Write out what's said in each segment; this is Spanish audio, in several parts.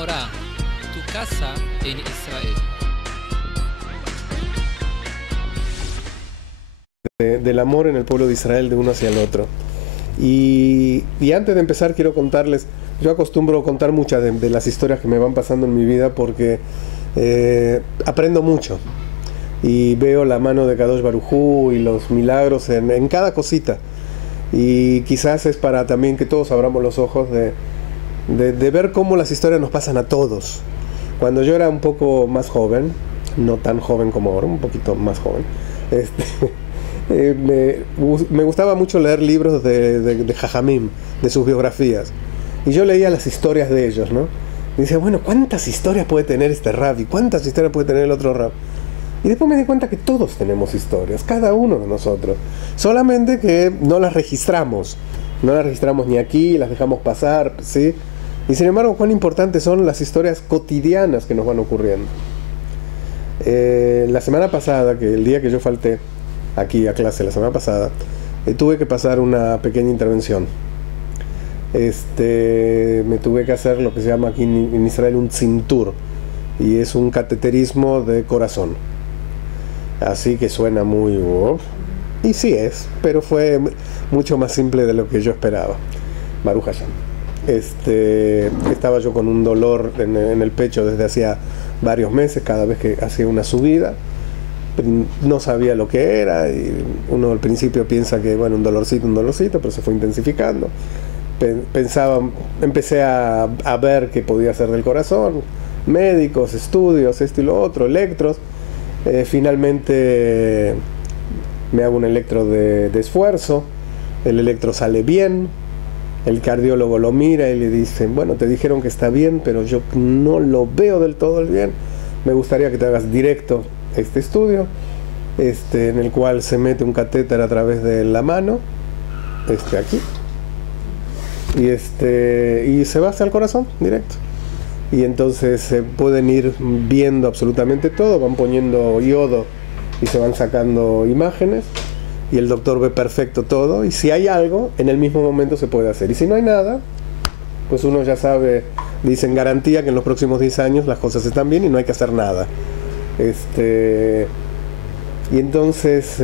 Ora, tu casa en Israel. Del amor en el pueblo de Israel de uno hacia el otro. Y antes de empezar quiero contarles, yo acostumbro contar muchas de las historias que me van pasando en mi vida porque aprendo mucho y veo la mano de Kadosh Baruj Hu y los milagros en cada cosita, y quizás es para también que todos abramos los ojos de ver cómo las historias nos pasan a todos. Cuando yo era un poco más joven, no tan joven como ahora, un poquito más joven, me gustaba mucho leer libros de Jajamim, de sus biografías, y yo leía las historias de ellos, ¿no? Y decía, bueno, ¿cuántas historias puede tener este Rabbi? ¿Cuántas historias puede tener el otro Rabbi? Y después me di cuenta que todos tenemos historias, cada uno de nosotros, solamente que no las registramos ni aquí, las dejamos pasar, ¿sí? Y sin embargo, cuán importantes son las historias cotidianas que nos van ocurriendo. La semana pasada, que el día que yo falté aquí a clase la semana pasada, tuve que pasar una pequeña intervención. Me tuve que hacer lo que se llama aquí en Israel un tzimtur, y es un cateterismo de corazón. Así que suena muy... y sí es, pero fue mucho más simple de lo que yo esperaba. Baruch Hashem. Estaba yo con un dolor en el pecho desde hacía varios meses, cada vez que hacía una subida. No sabía lo que era, y uno al principio piensa que, bueno, un dolorcito, pero se fue intensificando. Empecé a ver qué podía ser del corazón, médicos, estudios, esto y lo otro, electros. Finalmente me hago un electro de esfuerzo, el electro sale bien, el cardiólogo lo mira y le dice, bueno, te dijeron que está bien, pero yo no lo veo del todo bien, me gustaría que te hagas directo este estudio, en el cual se mete un catéter a través de la mano, aquí, y se va hacia el corazón directo. Y entonces se pueden ir viendo absolutamente todo, van poniendo yodo y se van sacando imágenes, y el doctor ve perfecto todo, y si hay algo, en el mismo momento se puede hacer, y si no hay nada, pues uno ya sabe, dicen garantía que en los próximos 10 años las cosas están bien y no hay que hacer nada. Y entonces,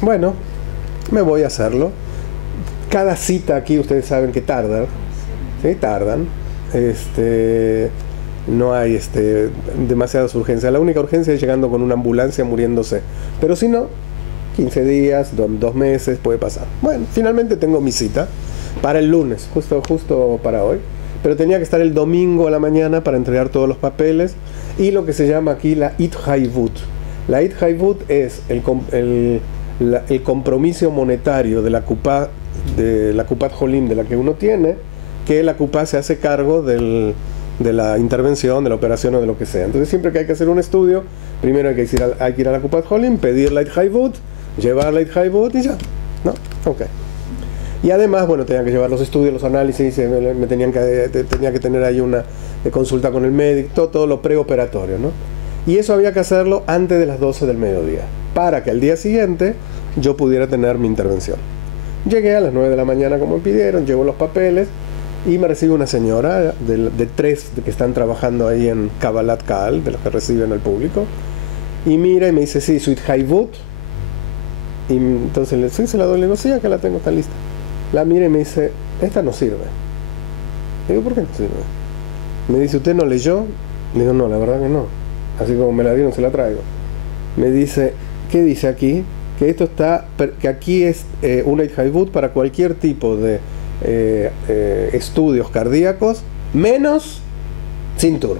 bueno, me voy a hacerlo. Cada cita aquí ustedes saben que tardan, ¿sí? Tardan. No hay demasiadas urgencias. La única urgencia es llegando con una ambulancia muriéndose, pero si no, 15 días, 2 meses puede pasar. Bueno, finalmente tengo mi cita para el lunes, justo para hoy, pero tenía que estar el domingo a la mañana para entregar todos los papeles y lo que se llama aquí la Ithaivut. La Ithaivut es el compromiso monetario de la Kupat Jolim de la que uno tiene, que la Kupá se hace cargo de la intervención, de la operación o de lo que sea. Entonces siempre que hay que hacer un estudio, primero hay que ir a la Kupat Jolim, pedir la Ithaivut, llevar la Ithaivut y ya, ¿no? Ok. Y además, bueno, tenía que llevar los estudios, los análisis, tenía que tener ahí una consulta con el médico, todo lo preoperatorio, ¿no? Y eso había que hacerlo antes de las 12 del mediodía, para que al día siguiente yo pudiera tener mi intervención. Llegué a las 9 de la mañana como me pidieron, llevo los papeles, y me recibe una señora de 3 que están trabajando ahí en Kabbalat Kaal, de los que reciben al público, y mira y me dice, sí, Sweet Haivut. Y entonces se la doy, le digo, sí, acá la tengo, está lista. La mira y me dice, esta no sirve. Le digo, ¿por qué no sirve? Me dice, ¿usted no leyó? Le digo, no, la verdad que no. Así como me la dieron, se la traigo. Me dice, ¿qué dice aquí? Que aquí es una Ithaivut para cualquier tipo de estudios cardíacos, menos Tzimtur,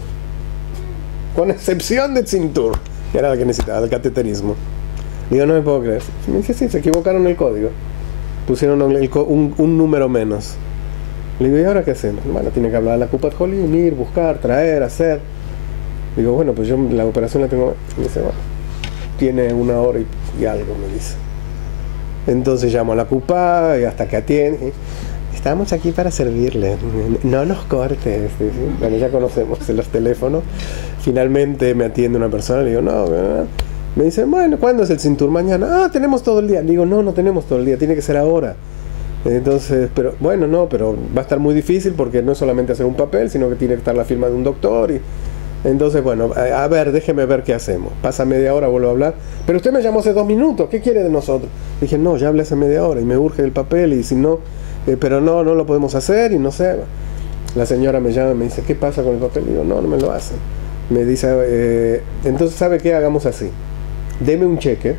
con excepción de Tzimtur, que era la que necesitaba, el cateterismo. Digo, no me puedo creer. Me dice, sí, se equivocaron el código, pusieron un número menos. Le digo, ¿y ahora qué hacemos? Bueno, tiene que hablar a la Kupat Jolim, ir, buscar, traer, hacer. Digo, bueno, pues yo la operación la tengo. Me dice, bueno, tiene 1 hora y algo, me dice. Entonces llamo a la Kupá y hasta que atiende. Estamos aquí para servirle, no nos cortes. ¿Sí? Bueno, ya conocemos los teléfonos. Finalmente me atiende una persona, le digo, no. Me dice, bueno, ¿cuándo es el Tzimtur? Mañana. Ah, tenemos todo el día. Le digo, no tenemos todo el día, tiene que ser ahora. Entonces, pero bueno, no, pero va a estar muy difícil porque no es solamente hacer un papel, sino que tiene que estar la firma de un doctor. Y entonces, bueno, a ver, déjeme ver qué hacemos. Pasa media hora, vuelvo a hablar. Pero usted me llamó hace 2 minutos, ¿qué quiere de nosotros? Dije, no, ya hablé hace media hora y me urge el papel y si no, pero no lo podemos hacer y no sé. La señora me llama y me dice, ¿qué pasa con el papel? Y digo, no me lo hacen. Me dice, entonces, ¿sabe qué? Hagamos así. Deme un cheque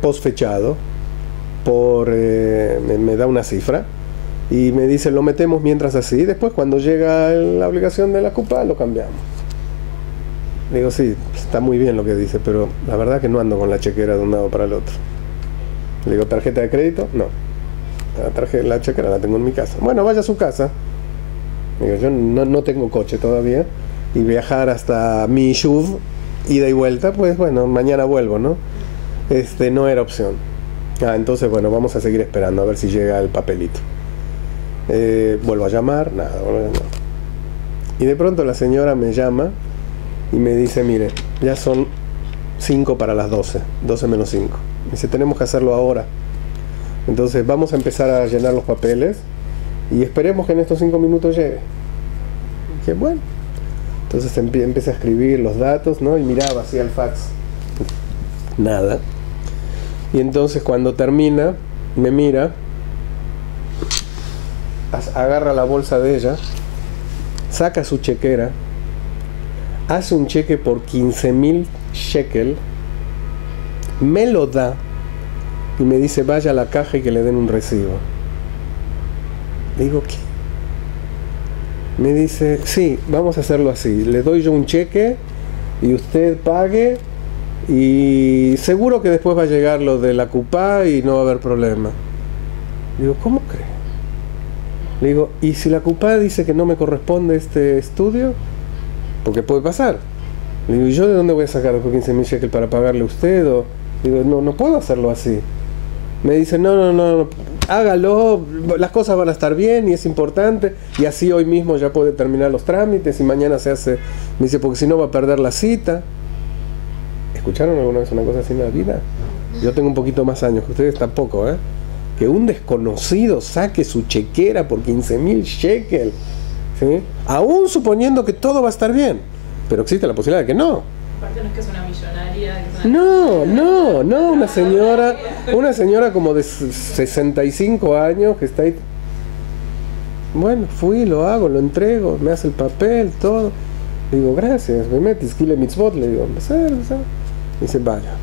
postfechado me da una cifra y me dice, lo metemos mientras así, después cuando llega la obligación de la CUPA lo cambiamos. Digo, sí, está muy bien lo que dice, pero la verdad que no ando con la chequera de un lado para el otro. Le digo, ¿tarjeta de crédito? No. La chequera la tengo en mi casa. Bueno, vaya a su casa. Digo, yo no tengo coche todavía y viajar hasta mi Shuv, ida y vuelta, pues bueno, mañana vuelvo, ¿no? No era opción. Entonces, bueno, vamos a seguir esperando a ver si llega el papelito. Vuelvo a llamar, nada, y de pronto la señora me llama y me dice, mire, ya son 5 para las 12 menos 5. Me dice, tenemos que hacerlo ahora. Entonces vamos a empezar a llenar los papeles y esperemos que en estos 5 minutos llegue. Y dije, bueno. Entonces empecé a escribir los datos, ¿no? Y miraba así al fax. Nada. Y entonces cuando termina, me mira, agarra la bolsa de ella, saca su chequera, hace un cheque por 15.000 shekel, me lo da y me dice, vaya a la caja y que le den un recibo. Le digo, ¿qué? Me dice, sí, vamos a hacerlo así, le doy yo un cheque y usted pague y seguro que después va a llegar lo de la CUPA y no va a haber problema. Le digo, ¿cómo cree? Le digo, ¿y si la CUPA dice que no me corresponde este estudio? Porque puede pasar. Le digo, ¿y yo de dónde voy a sacar después 15.000 shekels para pagarle a usted? Digo, no puedo hacerlo así. Me dice, no, hágalo, las cosas van a estar bien y es importante, y así hoy mismo ya puede terminar los trámites y mañana se hace. Me dice, porque si no va a perder la cita. ¿Escucharon alguna vez una cosa así en la vida? Yo tengo un poquito más años que ustedes, tampoco, ¿eh? Que un desconocido saque su chequera por 15.000 shekels, ¿sí? Aún suponiendo que todo va a estar bien, pero existe la posibilidad de que no. Aparte no es que es una millonaria. No, una señora como de 65 años que está ahí. Bueno, fui, lo hago, lo entrego, me hace el papel, todo. Le digo, gracias, me metes, kile mitzvot, le digo, empezar. Dice, vaya.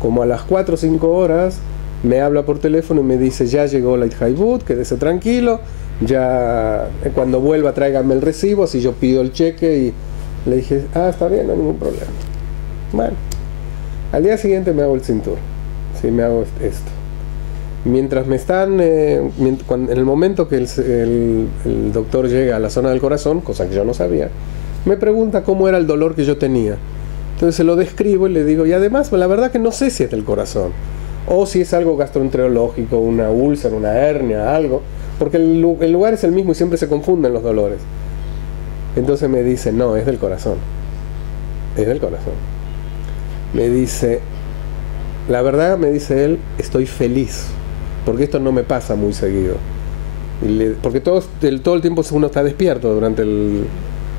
Como a las 4 o 5 horas, me habla por teléfono y me dice, ya llegó la Ithaibut, quédese tranquilo, ya cuando vuelva tráigame el recibo, así yo pido el cheque. Y le dije, está bien, no hay ningún problema. Bueno, al día siguiente me hago el cinturón, sí, me hago esto. Mientras me están, en el momento que el doctor llega a la zona del corazón, cosa que yo no sabía, me pregunta cómo era el dolor que yo tenía. Entonces se lo describo y le digo, y además la verdad que no sé si es del corazón, o si es algo gastroenterológico, una úlcera, una hernia, algo, porque el lugar es el mismo y siempre se confunden los dolores. Entonces me dice, no, es del corazón. Es del corazón. Me dice, la verdad, me dice él, estoy feliz, porque esto no me pasa muy seguido. Porque todo el tiempo uno está despierto durante el...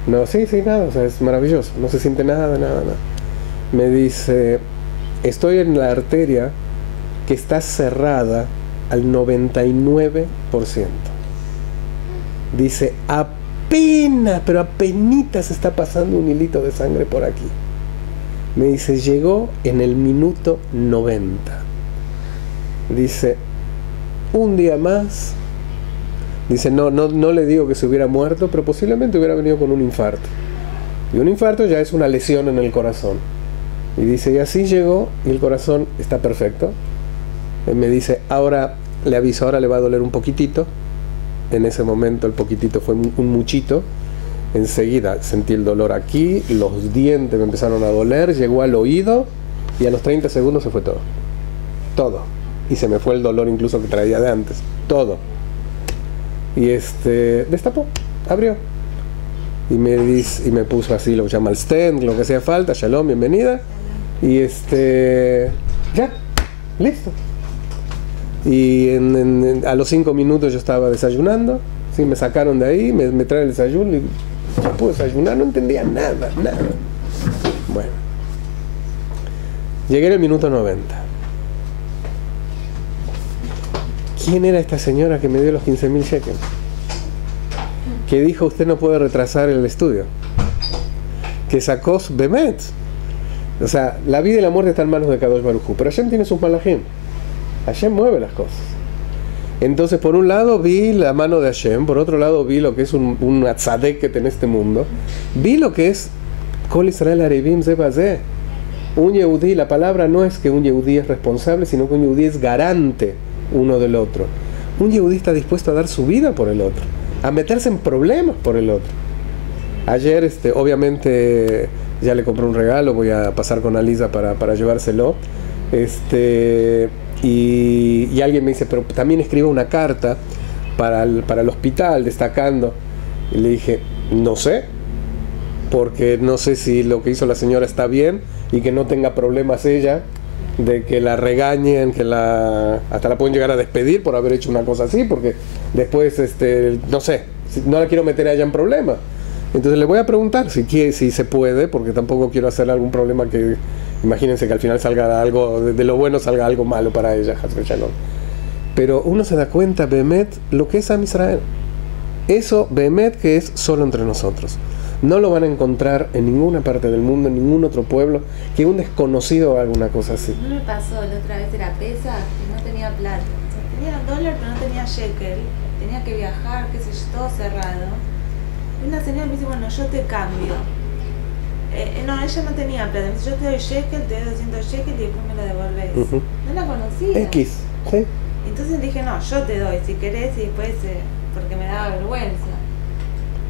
No, sí, nada, o sea, es maravilloso, no se siente nada. Me dice, estoy en la arteria que está cerrada al 99%. Dice, pero apenitas está pasando un hilito de sangre por aquí. Me dice, llegó en el minuto 90. Dice, un día más. Dice, no le digo que se hubiera muerto, pero posiblemente hubiera venido con un infarto. Y un infarto ya es una lesión en el corazón. Y dice, y así llegó, y el corazón está perfecto. Y me dice, ahora le aviso, ahora le va a doler un poquitito. En ese momento el poquitito fue un muchito. Enseguida sentí el dolor aquí, los dientes me empezaron a doler, llegó al oído y a los 30 segundos se fue todo. Y se me fue el dolor incluso que traía de antes, todo. Y destapó, abrió. Y me puso así, lo llama el stent, lo que hacía falta, shalom, bienvenida. Y ya, listo. Y a los 5 minutos yo estaba desayunando, ¿sí? Me sacaron de ahí, me traen el desayuno y no pude desayunar, no entendía nada. Bueno, llegué en el minuto 90. ¿Quién era esta señora que me dio los 15.000 shekels? Que dijo, usted no puede retrasar el estudio. Que sacó Bemet. O sea, la vida y la muerte están en manos de Kadosh Baruj Hu, pero Hashem tiene sus malajim. Hashem mueve las cosas. Entonces, por un lado vi la mano de Hashem, por otro lado vi lo que es un tzadeket en este mundo. Vi lo que es Kol Israel Arevim Ze Bazeh. Un Yehudí, la palabra no es que un Yehudí es responsable, sino que un Yehudí es garante uno del otro. Un Yehudí está dispuesto a dar su vida por el otro, a meterse en problemas por el otro. Ayer, obviamente, ya le compré un regalo, voy a pasar con Alisa para llevárselo. Y alguien me dice, pero también escribe una carta para el hospital, destacando. Y le dije, no sé, porque no sé si lo que hizo la señora está bien y que no tenga problemas ella, de que la regañen, hasta la pueden llegar a despedir por haber hecho una cosa así, porque después, no sé, no la quiero meter a ella en problemas. Entonces le voy a preguntar si se puede, porque tampoco quiero hacer algún problema que, imagínense que al final salga algo, de lo bueno salga algo malo para ella, pero uno se da cuenta, Bemet, lo que es Am Israel. Eso, Bemet, que es solo entre nosotros. No lo van a encontrar en ninguna parte del mundo, en ningún otro pueblo, que un desconocido haga una cosa así. No me pasó, la otra vez era pesa y no tenía plata. O sea, tenía dólar pero no tenía shekel. Tenía que viajar, qué sé yo, todo cerrado. Y una señora me dice, bueno, yo te cambio. No, ella no tenía plata. Me dice, yo te doy shekel, te doy 200 shekel y después me lo devolvés. No la conocía. X, ¿sí? Entonces dije, no, yo te doy si querés y después, porque me daba vergüenza.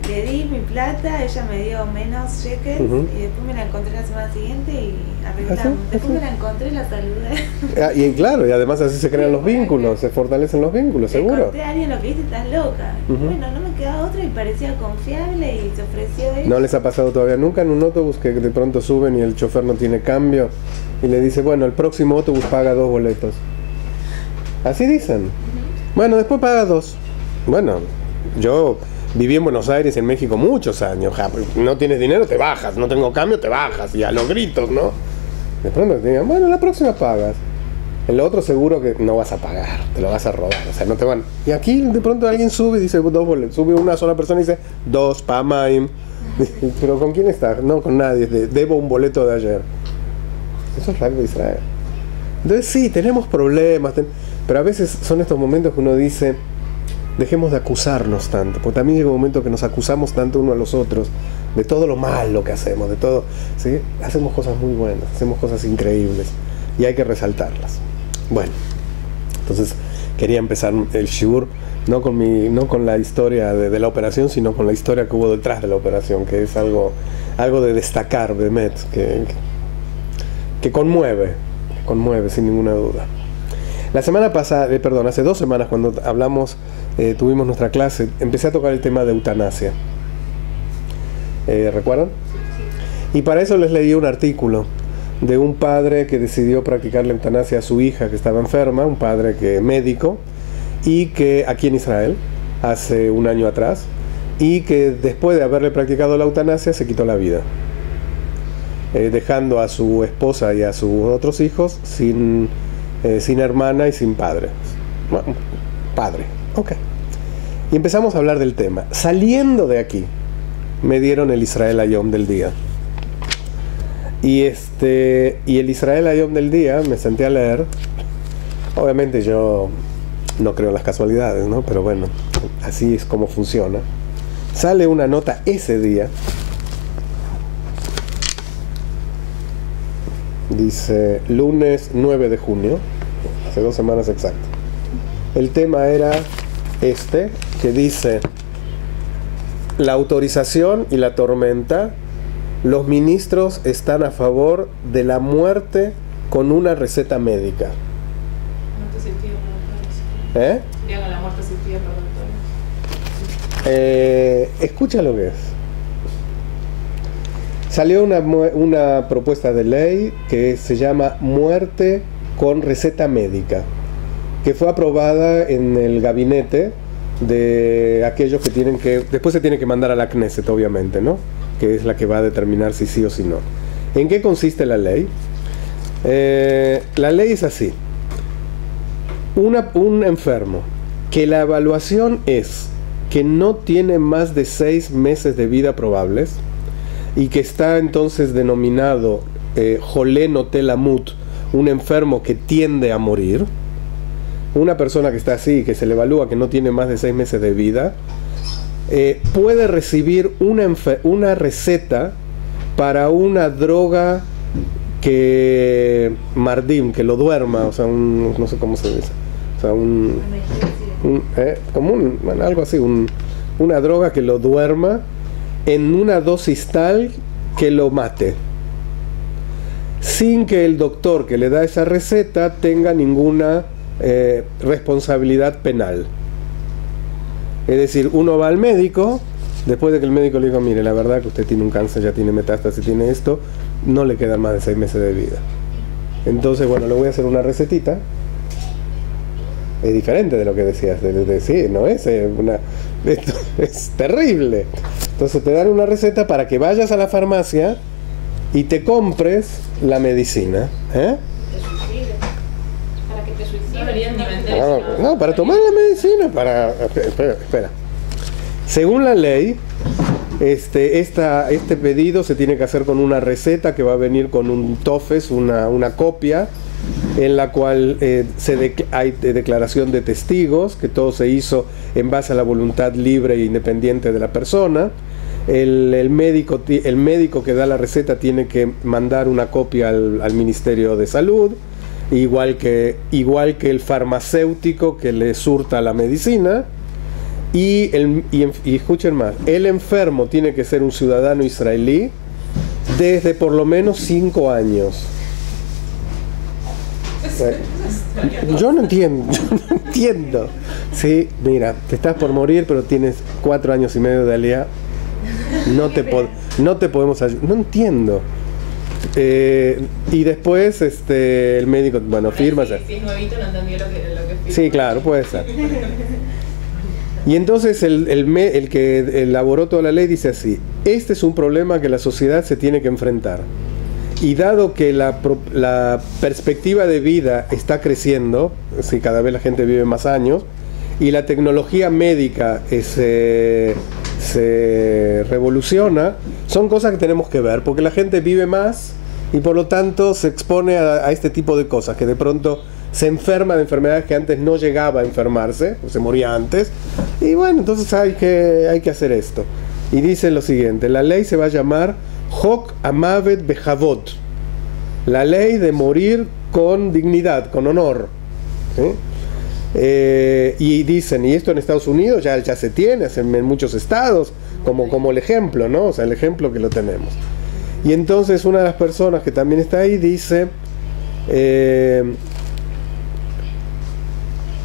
Le di mi plata, ella me dio menos shekels y después me la encontré la semana siguiente y arreglamos. Después me la encontré y la saludé. Y claro, y además así se crean los vínculos, se fortalecen los vínculos, seguro. Le conté a alguien lo que hice, estás loca. Bueno, no me quedaba otra y parecía confiable y se ofreció ella. ¿No les ha pasado todavía nunca en un autobús que de pronto suben y el chofer no tiene cambio y le dice, bueno, el próximo autobús paga 2 boletos? Así dicen. Bueno, después paga 2. Bueno, yo viví en Buenos Aires, en México, muchos años. No tienes dinero, te bajas. No tengo cambio, te bajas. Y a los gritos, ¿no? De pronto te digan, bueno, la próxima pagas. El otro seguro que no vas a pagar, te lo vas a robar. O sea, no te van. Y aquí de pronto alguien sube y dice 2 boletos. Sube una sola persona y dice 2, pamaim. ¿Pero con quién estás? No, con nadie. Debo un boleto de ayer. Eso es algo de Israel. Entonces sí, tenemos problemas. Pero a veces son estos momentos que uno dice, dejemos de acusarnos tanto, porque también llega un momento que nos acusamos tanto uno a los otros de todo lo malo que hacemos, de todo, ¿sí? Hacemos cosas muy buenas, hacemos cosas increíbles y hay que resaltarlas. Bueno, entonces quería empezar el shiur no con la historia de la operación, sino con la historia que hubo detrás de la operación, que es algo de destacar, Bemet, que conmueve sin ninguna duda. La semana pasada, hace 2 semanas cuando hablamos, tuvimos nuestra clase, empecé a tocar el tema de eutanasia. ¿Recuerdan? Y para eso les leí un artículo de un padre que decidió practicar la eutanasia a su hija que estaba enferma, un padre médico, y que aquí en Israel, hace un año atrás, y que después de haberle practicado la eutanasia se quitó la vida, dejando a su esposa y a sus otros hijos sin hermana y sin padre. Bueno, padre, ok. Y empezamos a hablar del tema. Saliendo de aquí, me dieron el Israel Hayom del día. Y el Israel Hayom del día me senté a leer. Obviamente yo no creo en las casualidades, ¿no? Pero bueno, así es como funciona. Sale una nota ese día. Dice, lunes 9 de junio, hace 2 semanas exactas. El tema era que dice, la autorización y la tormenta, los ministros están a favor de la muerte con una receta médica. Muerte sin tierra, sería la muerte sin tierra, doctor. Escucha lo que es. Salió una propuesta de ley que se llama muerte con receta médica. que fue aprobada en el gabinete de aquellos que tienen que, después se tiene que mandar a la Knesset, obviamente, ¿no? Que es la que va a determinar si sí o si no. ¿En qué consiste la ley? La ley es así. Un enfermo que la evaluación es que no tiene más de 6 meses de vida probables y que está entonces denominado Jolé Noté Lamut, un enfermo que tiende a morir. Una persona que está así, que se le evalúa que no tiene más de 6 meses de vida, puede recibir una receta para una droga que mardim, que lo duerma, o sea, no sé cómo se dice, o sea, bueno, algo así, una droga que lo duerma en una dosis tal que lo mate, sin que el doctor que le da esa receta tenga ninguna responsabilidad penal. Es decir, uno va al médico, después de que el médico le dijo, mire, la verdad que usted tiene un cáncer, ya tiene metástasis, tiene esto, no le quedan más de 6 meses de vida. Entonces, bueno, le voy a hacer una recetita. Es diferente de lo que decías, sí, no es esto es terrible. Entonces te dan una receta para que vayas a la farmacia y te compres la medicina. Para que te suicides. No, para tomar la medicina, espera. Según la ley, este pedido se tiene que hacer con una receta que va a venir con un tofes, una copia, en la cual hay declaración de testigos, que todo se hizo en base a la voluntad libre e independiente de la persona. El médico que da la receta tiene que mandar una copia al Ministerio de Salud, igual que el farmacéutico que le surta la medicina. Y escuchen más, el enfermo tiene que ser un ciudadano israelí desde por lo menos 5 años. Yo no entiendo. Sí, mira, te estás por morir, pero tienes 4 años y medio de aliyá. No te podemos ayudar. No entiendo. Y después el médico, bueno, firma. Si es nuevito, no entendió lo que firma. Sí, claro, puede ser. Y entonces el que elaboró toda la ley dice así: este es un problema que la sociedad se tiene que enfrentar. Y dado que la perspectiva de vida está creciendo, si cada vez la gente vive más años, y la tecnología médica se revoluciona, son cosas que tenemos que ver, porque la gente vive más y por lo tanto se expone a este tipo de cosas, que de pronto se enferma de enfermedades que antes no llegaba a enfermarse, o se moría antes, y bueno, entonces hay que hacer esto. Y dice lo siguiente: la ley se va a llamar Hok Amavet Behavot, la ley de morir con dignidad, con honor. ¿Sí? Y dicen, y esto en Estados Unidos ya se tiene en muchos estados, como el ejemplo, ¿no? O sea, el ejemplo que lo tenemos. Y entonces una de las personas que también está ahí dice,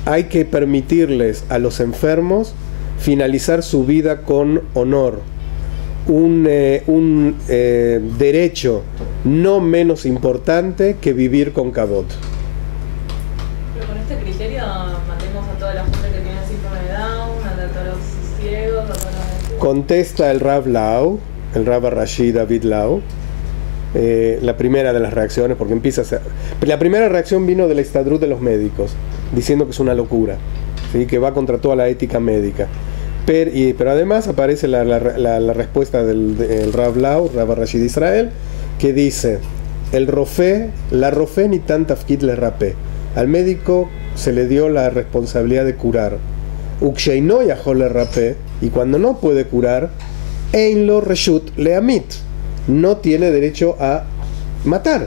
hay que permitirles a los enfermos finalizar su vida con honor. Un derecho no menos importante que vivir con cabot. Pero con este criterio matemos a toda la gente que tiene síndrome de Down, a todos los ciegos, a todos los... Contesta el Rav Lau, el Rav Rashi David Lau, la primera de las reacciones, porque la primera reacción vino de la Histadrut de los médicos, diciendo que es una locura, ¿sí? Que va contra toda la ética médica. Pero además aparece la respuesta del Rav Lau, Rav Rashi de Israel, que dice: la rofé ni tan tafkid le rapé. Al médico se le dio la responsabilidad de curar. Uksheino yahol le rapé, y cuando no puede curar, ein lo reshut le amit, no tiene derecho a matar.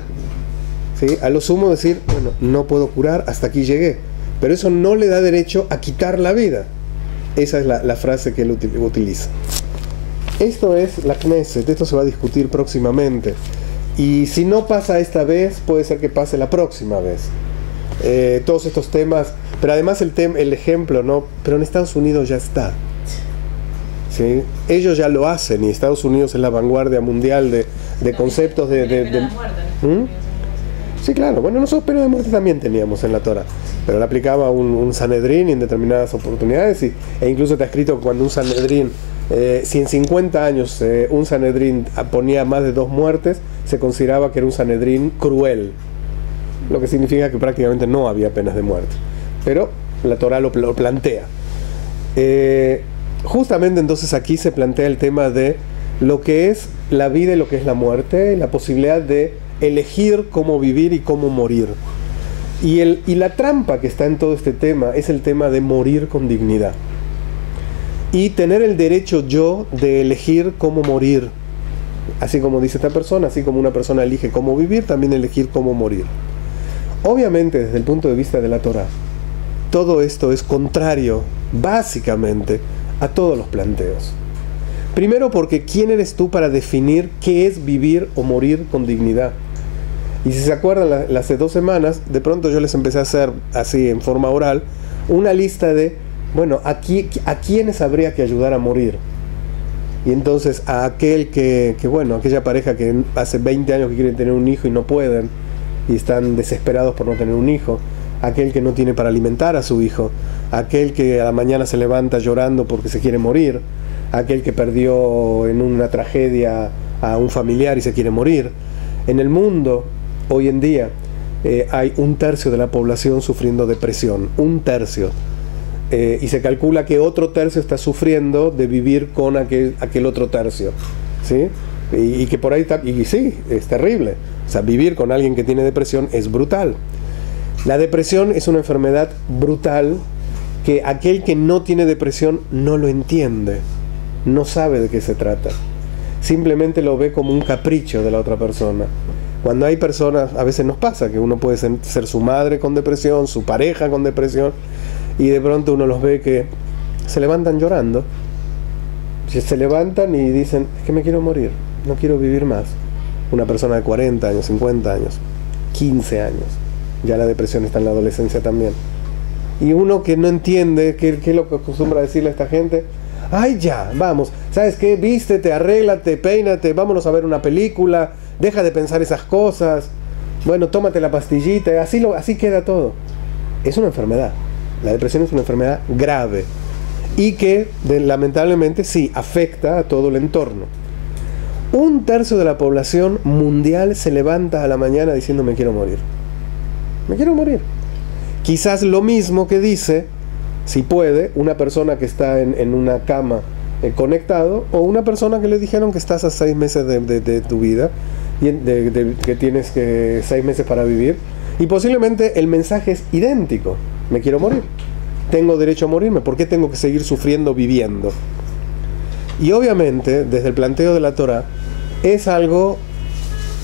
¿Sí? A lo sumo decir, bueno, no puedo curar, hasta aquí llegué. Pero eso no le da derecho a quitar la vida. Esa es la frase que él utiliza. Esto es la Knesset, esto se va a discutir próximamente. Y si no pasa esta vez, puede ser que pase la próxima vez. Todos estos temas, pero además el ejemplo, ¿no? Pero en Estados Unidos ya está. ¿Sí? Ellos ya lo hacen, y Estados Unidos es la vanguardia mundial de conceptos de... Pena de muerte, ¿no? Sí, claro. Bueno, nosotros pena de muerte también teníamos en la Torah. pero le aplicaba un Sanedrín en determinadas oportunidades e incluso está escrito que cuando un Sanedrín, si en 50 años un Sanedrín ponía más de 2 muertes, se consideraba que era un Sanedrín cruel, lo que significa que prácticamente no había penas de muerte, pero la Torá lo plantea. Justamente entonces aquí se plantea el tema de lo que es la vida y lo que es la muerte, la posibilidad de elegir cómo vivir y cómo morir. Y la trampa que está en todo este tema es el tema de morir con dignidad. Y tener el derecho yo de elegir cómo morir. Así como dice esta persona, así como una persona elige cómo vivir, también elegir cómo morir. Obviamente, desde el punto de vista de la Torá, todo esto es contrario, básicamente, a todos los planteos. Primero porque ¿quién eres tú para definir qué es vivir o morir con dignidad? Y si se acuerdan, hace 2 semanas, de pronto yo les empecé a hacer, así en forma oral, una lista de, bueno, ¿a quiénes habría que ayudar a morir? Y entonces a aquel bueno, aquella pareja que hace 20 años que quieren tener un hijo y no pueden, y están desesperados por no tener un hijo, aquel que no tiene para alimentar a su hijo, aquel que a la mañana se levanta llorando porque se quiere morir, aquel que perdió en una tragedia a un familiar y se quiere morir. En el mundo, hoy en día, hay 1/3 de la población sufriendo depresión, 1/3. Y se calcula que otro 1/3 está sufriendo de vivir con aquel otro 1/3, ¿sí? Y que por ahí está, y sí, es terrible. O sea, vivir con alguien que tiene depresión es brutal. La depresión es una enfermedad brutal que aquel que no tiene depresión no lo entiende, no sabe de qué se trata. Simplemente lo ve como un capricho de la otra persona. Cuando hay personas, a veces nos pasa que uno puede ser su madre con depresión, su pareja con depresión, y de pronto uno los ve que se levantan llorando. Se levantan y dicen, es que me quiero morir, no quiero vivir más. Una persona de 40 años, 50 años, 15 años. Ya la depresión está en la adolescencia también. Y uno que no entiende qué es lo que acostumbra a decirle a esta gente, ay ya, vamos, ¿sabes qué? Vístete, arréglate, peínate, vámonos a ver una película, deja de pensar esas cosas, bueno, tómate la pastillita, así queda todo. Es una enfermedad. La depresión es una enfermedad grave y que lamentablemente sí afecta a todo el entorno. 1/3 de la población mundial se levanta a la mañana diciendo me quiero morir. Me quiero morir. Quizás lo mismo que dice, si puede, una persona que está en una cama conectado, o una persona que le dijeron que estás a 6 meses de tu vida y que tienes 6 meses para vivir, y posiblemente el mensaje es idéntico. Me quiero morir. Tengo derecho a morirme. ¿Por qué tengo que seguir sufriendo viviendo? Y obviamente, desde el planteo de la Torá, es algo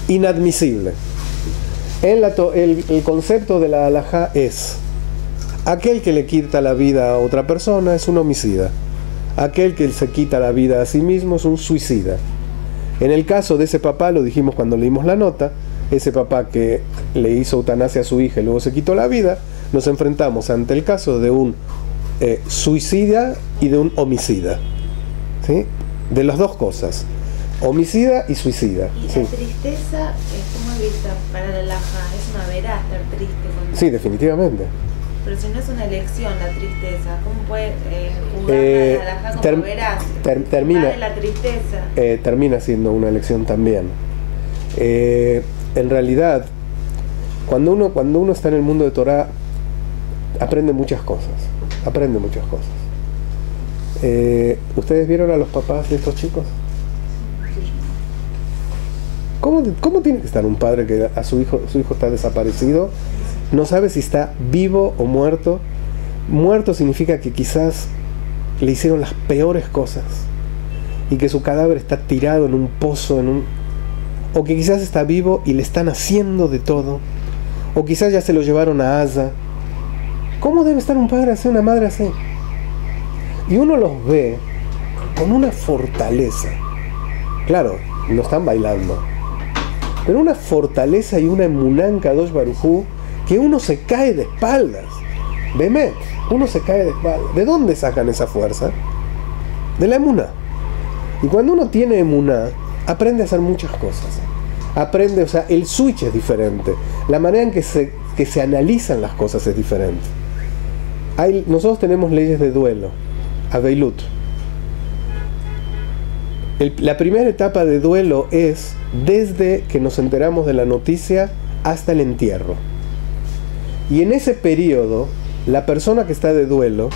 inadmisible. El concepto de la halajá es: aquel que le quita la vida a otra persona es un homicida. Aquel que se quita la vida a sí mismo es un suicida. En el caso de ese papá, lo dijimos cuando leímos la nota, ese papá que le hizo eutanasia a su hija y luego se quitó la vida, nos enfrentamos ante el caso de un suicida y de un homicida, ¿sí? De las dos cosas, homicida y suicida. Y ¿sí? la tristeza, ¿cómo es vista para la halajá? Es una verá estar triste. Sí, definitivamente. Pero si no es una elección la tristeza, ¿cómo puede jugar la halajá como verás? Termina la tristeza. Termina siendo una elección también. En realidad, cuando uno está en el mundo de Torá, aprende muchas cosas. ¿Ustedes vieron a los papás de estos chicos? ¿Cómo tiene que estar un padre que su hijo está desaparecido? No sabe si está vivo o muerto. Muerto significa que quizás le hicieron las peores cosas y que su cadáver está tirado en un pozo, o que quizás está vivo y le están haciendo de todo, o quizás ya se lo llevaron a Asa. ¿Cómo debe estar un padre así, una madre así? Y uno los ve con una fortaleza. Claro, no están bailando, pero una fortaleza y una emuná en Kadosh Baruj Hu, que uno se cae de espaldas. Bemet, uno se cae de espaldas. ¿De dónde sacan esa fuerza? De la emuná. Y cuando uno tiene emuná, aprende a hacer muchas cosas. Aprende, o sea, el switch es diferente. La manera en que que se analizan las cosas es diferente. Nosotros tenemos leyes de duelo, Aveilut. La primera etapa de duelo es desde que nos enteramos de la noticia hasta el entierro. Y en ese periodo, la persona que está de duelo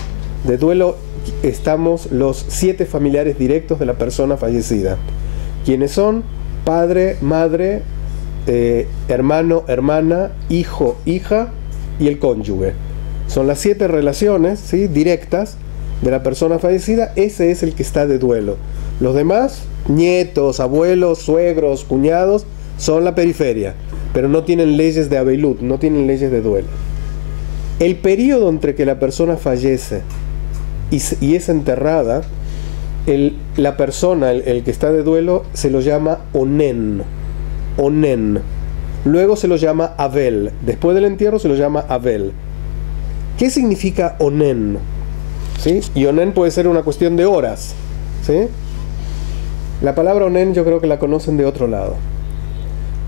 estamos los 7 familiares directos de la persona fallecida, quienes son padre, madre, hermano, hermana, hijo, hija y el cónyuge. Son las 7 relaciones, ¿sí?, directas de la persona fallecida. Ese es el que está de duelo. Los demás, nietos, abuelos, suegros, cuñados, son la periferia, pero no tienen leyes de Aveilut, no tienen leyes de duelo. El periodo entre que la persona fallece y es enterrada, la persona, el que está de duelo, se lo llama Onen. Luego se lo llama Avel. Después del entierro se lo llama Avel. ¿Qué significa Onen? ¿Sí? Y Onen puede ser una cuestión de horas, ¿sí? La palabra Onen yo creo que la conocen de otro lado.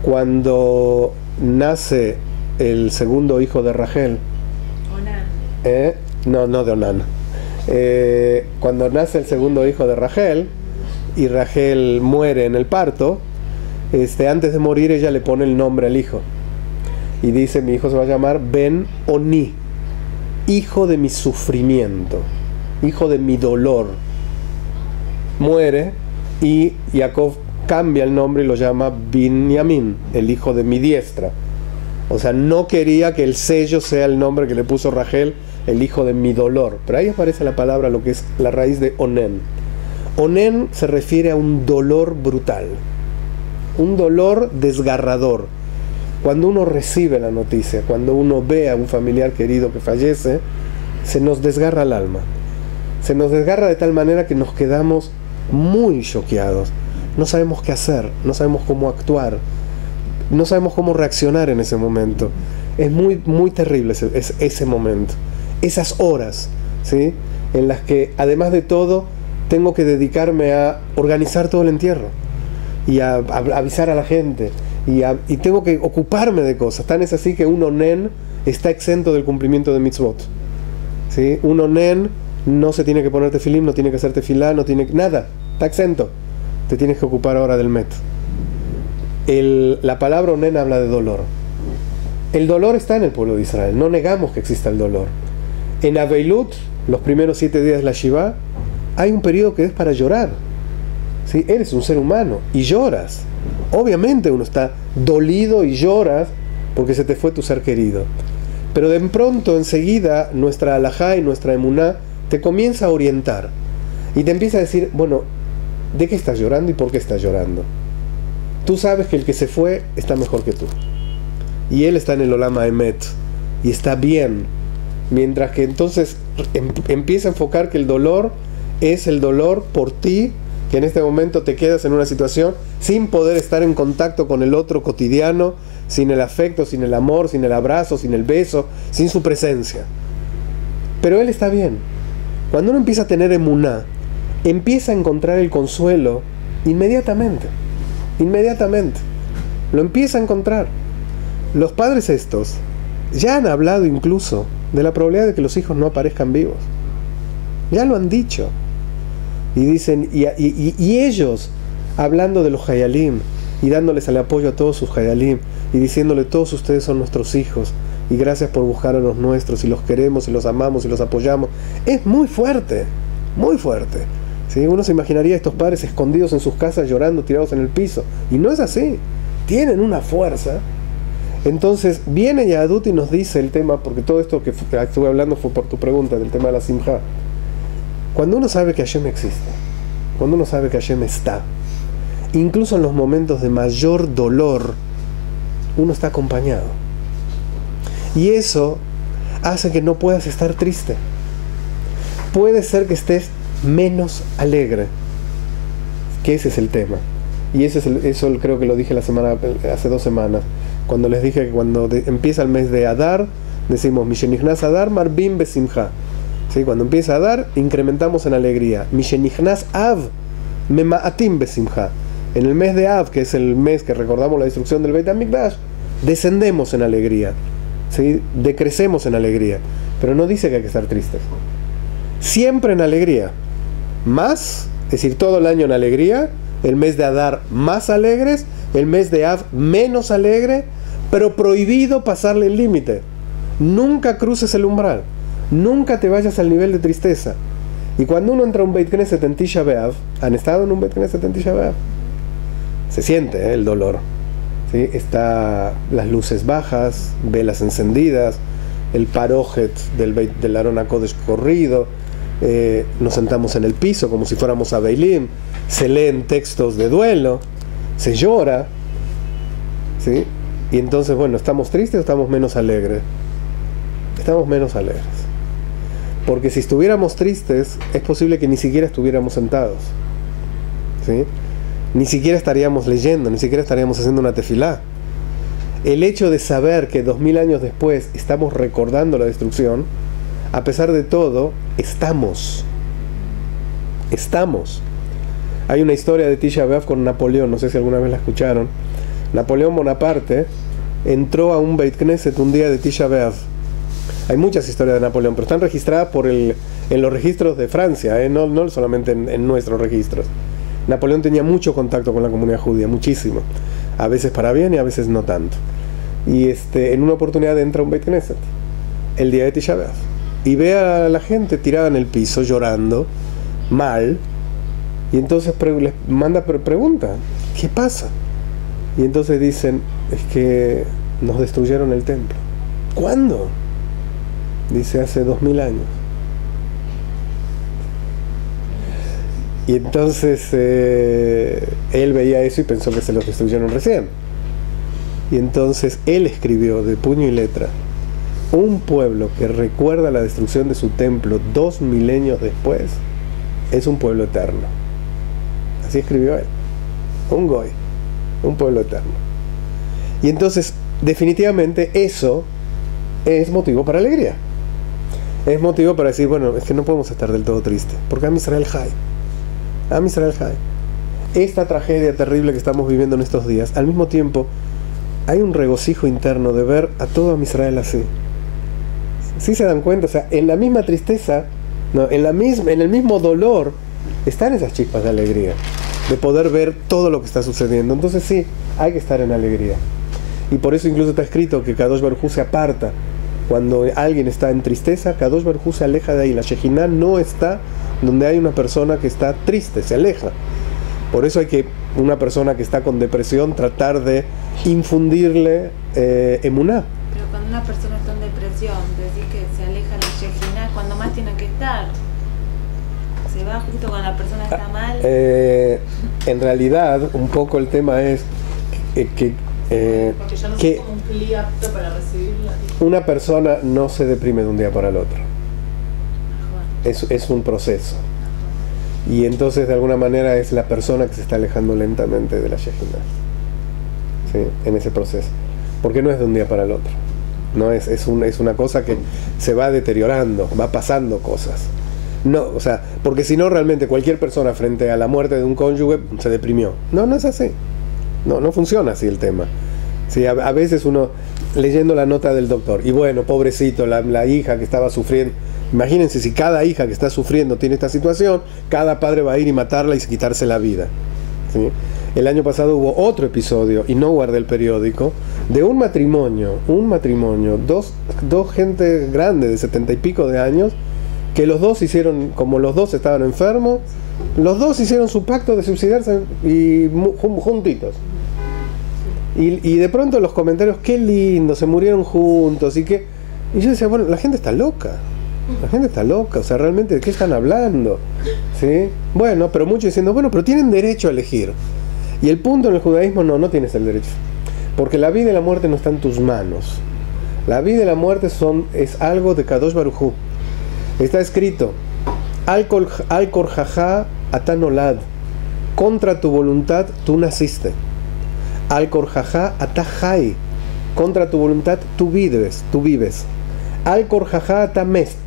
Cuando nace el segundo hijo de Rachel, no de Onan. Cuando nace el segundo hijo de Rachel y Rachel muere en el parto, antes de morir ella le pone el nombre al hijo y dice: mi hijo se va a llamar Ben Oni, hijo de mi sufrimiento, hijo de mi dolor. Muere y Jacob cambia el nombre y lo llama Binyamin, el hijo de mi diestra. O sea, no quería que el sello sea el nombre que le puso Rachel, el hijo de mi dolor. Pero ahí aparece la palabra, lo que es la raíz de Onen. Onen se refiere a un dolor brutal, un dolor desgarrador. Cuando uno recibe la noticia, cuando uno ve a un familiar querido que fallece, se nos desgarra el alma. Se nos desgarra de tal manera que nos quedamos muy choqueados. No sabemos qué hacer, no sabemos cómo actuar, no sabemos cómo reaccionar en ese momento. Es muy, muy terrible ese momento. Esas horas, ¿sí?, en las que, además de todo, tengo que dedicarme a organizar todo el entierro y a avisar a la gente y tengo que ocuparme de cosas. Tan es así que un onen está exento del cumplimiento de mitzvot, ¿sí? Un onen no se tiene que poner tefilim, no tiene que hacer tefilá, no tiene nada, está exento. Te tienes que ocupar ahora del met. La palabra onen habla de dolor. El dolor está en el pueblo de Israel, no negamos que exista el dolor. En Aveilut, los primeros 7 días de la Shiva, hay un periodo que es para llorar, ¿sí? Eres un ser humano y lloras. Obviamente uno está dolido y lloras porque se te fue tu ser querido. Pero de pronto, enseguida, nuestra alajá y nuestra emuná te comienza a orientar y te empieza a decir: bueno, ¿de qué estás llorando y por qué estás llorando? Tú sabes que el que se fue está mejor que tú y él está en el Olam Emet y está bien. Mientras que entonces empieza a enfocar que el dolor es el dolor por ti, que en este momento te quedas en una situación sin poder estar en contacto con el otro cotidiano, sin el afecto, sin el amor, sin el abrazo, sin el beso, sin su presencia. Pero él está bien. Cuando uno empieza a tener emuná, empieza a encontrar el consuelo inmediatamente. Lo empieza a encontrar. Los padres estos ya han hablado incluso de la probabilidad de que los hijos no aparezcan vivos. Ya lo han dicho. Y dicen, y ellos, hablando de los hayalim y dándoles el apoyo a todos sus hayalim y diciéndole: todos ustedes son nuestros hijos y gracias por buscar a los nuestros y los queremos y los amamos y los apoyamos. Es muy fuerte, ¿sí? Uno se imaginaría a estos padres escondidos en sus casas llorando, tirados en el piso, y no es así. Tienen una fuerza. Entonces viene Yahadut y nos dice el tema, porque todo esto que estuve hablando fue por tu pregunta del tema de la simja. Cuando uno sabe que Hashem existe, cuando uno sabe que Hashem está, incluso en los momentos de mayor dolor, uno está acompañado. Y eso hace que no puedas estar triste. Puede ser que estés menos alegre, que ese es el tema. Y eso creo que lo dije hace 2 semanas, cuando les dije que cuando empieza el mes de Adar, decimos Mishenichnas Adar Marbim Besimcha. ¿Sí? Cuando empieza Adar, incrementamos en alegría. Mishenichnas Av Memaatim Besimcha. En el mes de Av, que es el mes que recordamos la destrucción del Beit HaMikdash, descendemos en alegría. ¿sí? Decrecemos en alegría, pero no dice que hay que estar tristes. Siempre en alegría. Más, es decir, todo el año en alegría, el mes de Adar más alegres, el mes de Av menos alegre, pero prohibido pasarle el límite. Nunca cruces el umbral, nunca te vayas al nivel de tristeza. Y cuando uno entra a un Beit Knesset en Tisha B'Av, ¿han estado en un Beit Knesset en Tisha B'Av? Se siente el dolor, ¿sí? Está las luces bajas, velas encendidas, el parojet del Aron HaKodesh corrido, nos sentamos en el piso como si fuéramos a Beilim, se leen textos de duelo, se llora, ¿sí? Y entonces, bueno, ¿estamos tristes o estamos menos alegres? Estamos menos alegres. Porque si estuviéramos tristes, es posible que ni siquiera estuviéramos sentados, ¿sí? Ni siquiera estaríamos leyendo, ni siquiera estaríamos haciendo una tefilá. El hecho de saber que 2000 años después estamos recordando la destrucción, a pesar de todo, estamos. Hay una historia de Tisha B'Av con Napoleón, no sé si alguna vez la escucharon. Napoleón Bonaparte entró a un Beit Knesset un día de Tisha B'Av. Hay muchas historias de Napoleón, pero están registradas en los registros de Francia, no solamente en nuestros registros. Napoleón tenía mucho contacto con la comunidad judía, muchísimo. A veces para bien y a veces no tanto. Y en una oportunidad entra a un Beit Knesset, el día de Tisha B'Av, y ve a la gente tirada en el piso, llorando, mal, y entonces les manda pregunta, ¿qué pasa? Y entonces dicen, es que nos destruyeron el templo. ¿Cuándo? Dice, hace 2000 años. Y entonces él veía eso y pensó que se los destruyeron recién. Y entonces él escribió de puño y letra: un pueblo que recuerda la destrucción de su templo 2 milenios después es un pueblo eterno. Así escribió él. Un goy, un pueblo eterno. Y entonces definitivamente eso es motivo para alegría. Es motivo para decir, bueno, es que no podemos estar del todo tristes, porque Am Israel Hay. Am Israel Hay. Esta tragedia terrible que estamos viviendo en estos días, al mismo tiempo hay un regocijo interno de ver a todo Am Israel así. ¿Sí se dan cuenta? O sea, en la misma tristeza, no, en el mismo dolor, están esas chispas de alegría, de poder ver todo lo que está sucediendo. Entonces sí, hay que estar en alegría. Y por eso incluso está escrito que Kadosh Baruj Hu se aparta. Cuando alguien está en tristeza, Kadosh Baruj Hu se aleja de ahí. La Shejinah no está donde hay una persona que está triste, se aleja. Por eso hay que, una persona que está con depresión, tratar de infundirle emuná. Pero cuando una persona está en depresión, decís que se aleja de la Shejinah, cuando más tiene que estar. Se va justo cuando la persona está mal. En realidad, un poco el tema es porque ya no es como un cli apto para recibirla. Una persona no se deprime de un día para el otro. Es un proceso. Y entonces de alguna manera es la persona que se está alejando lentamente de la Shejinah, ¿sí? En ese proceso. Porque no es de un día para el otro. No es una cosa que se va deteriorando, va pasando cosas. No, o sea, porque si no realmente cualquier persona frente a la muerte de un cónyuge se deprimió. No es así. No funciona así el tema. Sí, a veces uno leyendo la nota del doctor, y bueno, pobrecito, la hija que estaba sufriendo. Imagínense, si cada hija que está sufriendo tiene esta situación, cada padre va a ir y matarla y quitarse la vida, ¿sí? El año pasado hubo otro episodio, y no guardé el periódico, de un matrimonio, dos gente grande de 70 y pico de años, que los dos hicieron, como los dos estaban enfermos, los dos hicieron su pacto de suicidarse y juntitos. Y de pronto los comentarios, qué lindo, se murieron juntos, y yo decía, bueno, la gente está loca. La gente está loca, o sea, realmente, ¿de qué están hablando? ¿Sí? Bueno, pero muchos diciendo, bueno, pero tienen derecho a elegir. Y el punto en el judaísmo, no tienes el derecho. Porque la vida y la muerte no están en tus manos. La vida y la muerte es algo de Kadosh Baruj Hu. Está escrito, Al Kor Jajá Atanolad, contra tu voluntad tú naciste. Al Kor Jajá Atajai, contra tu voluntad tú vives. Al Kor Jajá Atamest,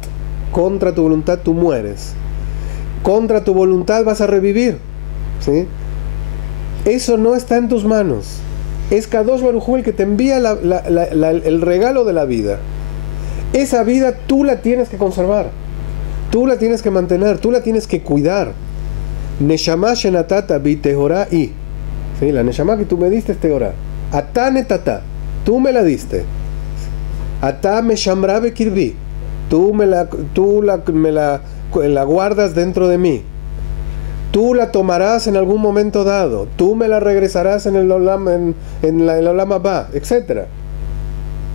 contra tu voluntad tú mueres. Contra tu voluntad vas a revivir, ¿sí? Eso no está en tus manos. Es Kadosh Baruj Hu el que te envía el regalo de la vida. Esa vida tú la tienes que conservar, tú la tienes que mantener, tú la tienes que cuidar. Neshama shenatata bi tehorá i. ¿Sí? La Neshama que tú me diste es tehorá. Atá netata, tú me la diste. Atá me shamra bekirbi, tú la guardas dentro de mí. Tú la tomarás en algún momento dado. Tú me la regresarás en el Olam, en el Olam Abba, etc.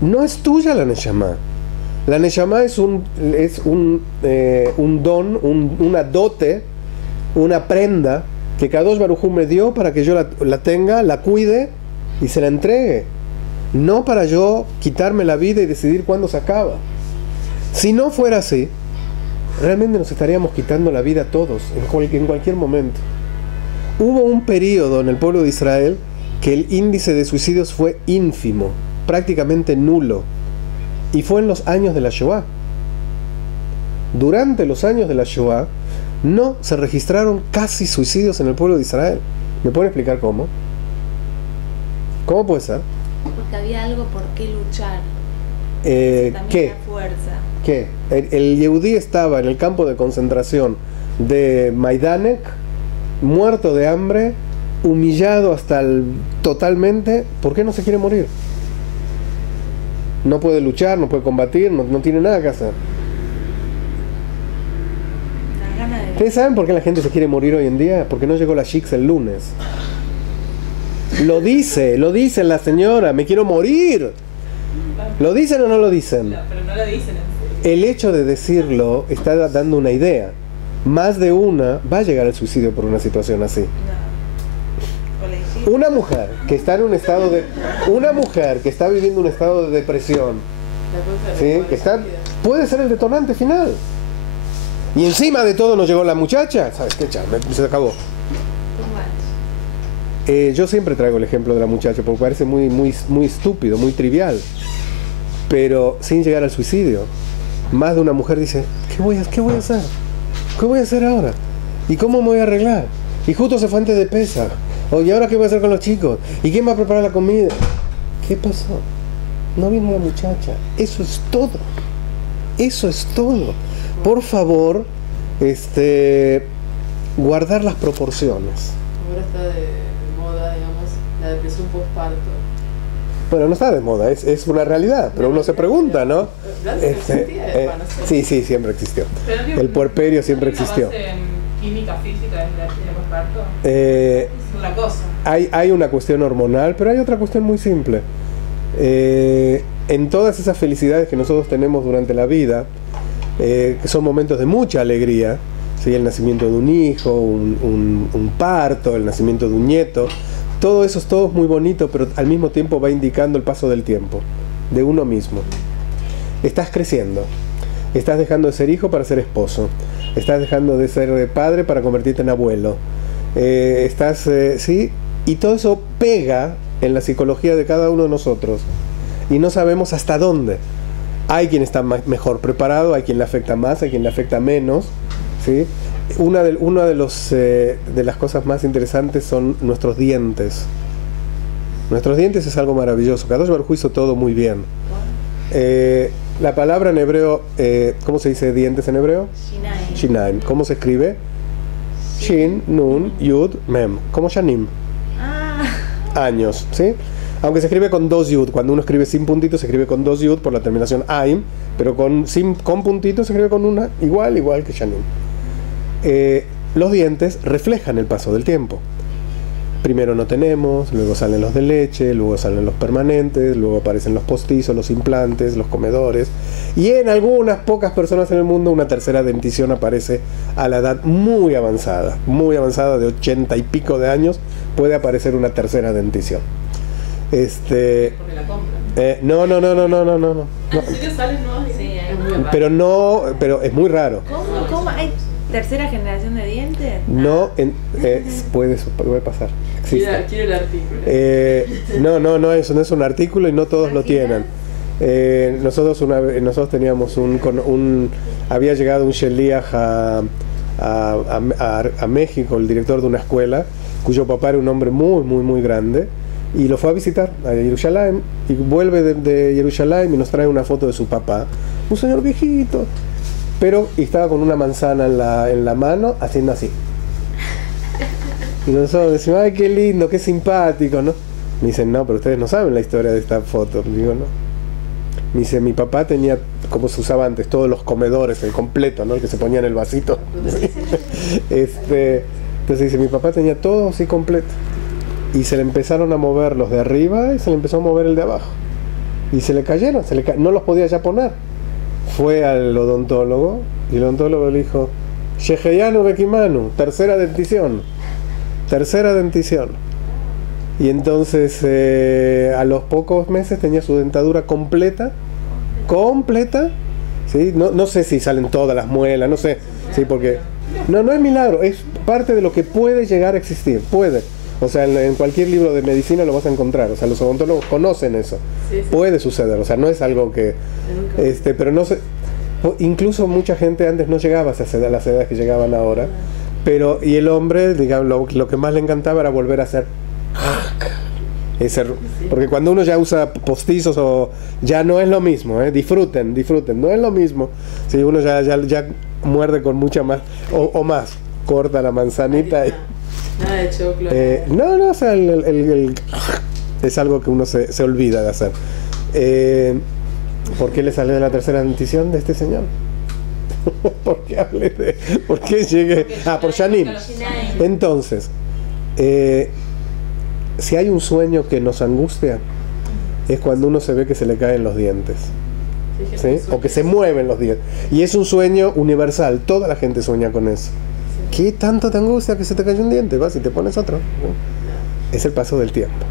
No es tuya la Neshama. La Neshama es un don, una dote, una prenda que Kadosh Baruj Hu me dio para que yo la tenga, la cuide y se la entregue. No para yo quitarme la vida y decidir cuándo se acaba. Si no fuera así, realmente nos estaríamos quitando la vida todos, en cualquier momento. Hubo un periodo en el pueblo de Israel que el índice de suicidios fue ínfimo, prácticamente nulo, y fue en los años de la Shoah. Durante los años de la Shoah no se registraron casi suicidios en el pueblo de Israel. ¿Me pueden explicar cómo? ¿Cómo puede ser? Porque había algo por qué luchar. También ¿Qué? la fuerza. ¿Qué? El Yehudí estaba en el campo de concentración de Majdanek, muerto de hambre, humillado totalmente. ¿Por qué no se quiere morir? No puede luchar, no puede combatir, no tiene nada que hacer. La gana de... ¿Ustedes saben por qué la gente se quiere morir hoy en día? Porque no llegó la Shix el lunes. Lo dice la señora, me quiero morir. ¿Lo dicen o no lo dicen? No, pero no lo dicen en serio. El hecho de decirlo está dando una idea. Más de una va a llegar al suicidio por una situación así. No. Una mujer que está en un estado de... Una mujer que está viviendo un estado de depresión, ¿sí? Puede ser el detonante final. Y encima de todo nos llegó la muchacha. ¿Sabes qué? Se acabó. Yo siempre traigo el ejemplo de la muchacha porque parece muy estúpido, muy trivial. Pero sin llegar al suicidio. Más de una mujer dice, ¿qué voy a hacer? ¿Qué voy a hacer ahora? ¿Y cómo me voy a arreglar? Y justo se fue antes de Pesaj. ¿Y ahora qué voy a hacer con los chicos? ¿Y quién va a preparar la comida? ¿Qué pasó? No vino la muchacha. Eso es todo. Eso es todo. Por favor, guardar las proporciones. Ahora está de moda, digamos, la depresión postparto. Bueno, no está de moda, es una realidad, pero uno se pregunta, ¿no? Sí, siempre existió. El puerperio siempre existió. ¿Química física de la posparto? Es una cosa. Hay una cuestión hormonal, pero hay otra cuestión muy simple. En todas esas felicidades que nosotros tenemos durante la vida, que son momentos de mucha alegría, ¿sí? El nacimiento de un hijo, un parto, el nacimiento de un nieto, todo eso es todo muy bonito, pero al mismo tiempo va indicando el paso del tiempo, de uno mismo. Estás creciendo, estás dejando de ser hijo para ser esposo, estás dejando de ser padre para convertirte en abuelo, ¿sí? Y todo eso pega en la psicología de cada uno de nosotros y no sabemos hasta dónde. Hay quien está mejor preparado, hay quien le afecta más, hay quien le afecta menos, ¿sí? Una de las cosas más interesantes son nuestros dientes. Nuestros dientes es algo maravilloso. Kadosh Baruj Hu hizo todo muy bien. La palabra en hebreo, ¿cómo se dice dientes en hebreo? Shinaim. Shinaim. ¿Cómo se escribe? Shin, Nun, Yud, Mem. Como Shanim. Años, ¿sí? Aunque se escribe con 2 yud. Cuando uno escribe sin puntitos se escribe con 2 yud por la terminación aim, pero con puntitos se escribe con una, igual que shanim. Los dientes reflejan el paso del tiempo. Primero no tenemos, luego salen los de leche, luego salen los permanentes, luego aparecen los postizos, los implantes, los comedores, y en algunas pocas personas en el mundo una tercera dentición aparece a la edad muy avanzada de 80 y pico de años puede aparecer una tercera dentición. Porque la compran. No. ¿En serio salen nuevos? Sí, Pero es muy raro. ¿Cómo? ¿Hay tercera generación de dientes? No, puede pasar. Existe. Quiero el artículo. No, eso no es un artículo y no todos lo tienen. Nosotros teníamos había llegado un sheliach a México, el director de una escuela, cuyo papá era un hombre muy grande, y lo fue a visitar a Jerusalén, y vuelve de Jerusalén y nos trae una foto de su papá, un señor viejito, pero estaba con una manzana en la mano, haciendo así. Y nosotros decimos, ay, qué lindo, qué simpático, ¿no? Me dicen, no, pero ustedes no saben la historia de esta foto. Digo, no. Me dice, mi papá tenía, como se usaba antes, todos los comedores, el completo, ¿no? El que se ponía en el vasito. Entonces dice, mi papá tenía todo así completo. Y se le empezaron a mover los de arriba y se le empezó a mover el de abajo. Y se le cayeron, no los podía ya poner. Fue al odontólogo y el odontólogo le dijo, Sheheyanu Bekimanu, tercera dentición. Y entonces a los pocos meses tenía su dentadura completa, ¿sí? No sé si salen todas las muelas, no sé, ¿sí? Porque no es milagro, es parte de lo que puede llegar a existir, puede. O sea, en cualquier libro de medicina lo vas a encontrar, o sea, los odontólogos conocen eso, puede suceder, o sea, no es algo que, pero no sé, incluso mucha gente antes no llegaba a las edades que llegaban ahora, pero, y el hombre, digamos, lo que más le encantaba era volver a hacer porque cuando uno ya usa postizos o ya no es lo mismo, disfruten, no es lo mismo. Si uno ya muerde con mucha más o más, corta la manzanita y, nada de choclo. No, o sea, es algo que uno se olvida de hacer. ¿Por qué le salió de la tercera dentición de este señor? ¿Por qué llegué? Por Janine. Entonces, si hay un sueño que nos angustia, es cuando uno se ve que se le caen los dientes, ¿sí? O que se mueven los dientes. Y es un sueño universal, toda la gente sueña con eso. ¿Qué tanto te angustia que se te cayó un diente? Vas y te pones otro. Es el paso del tiempo.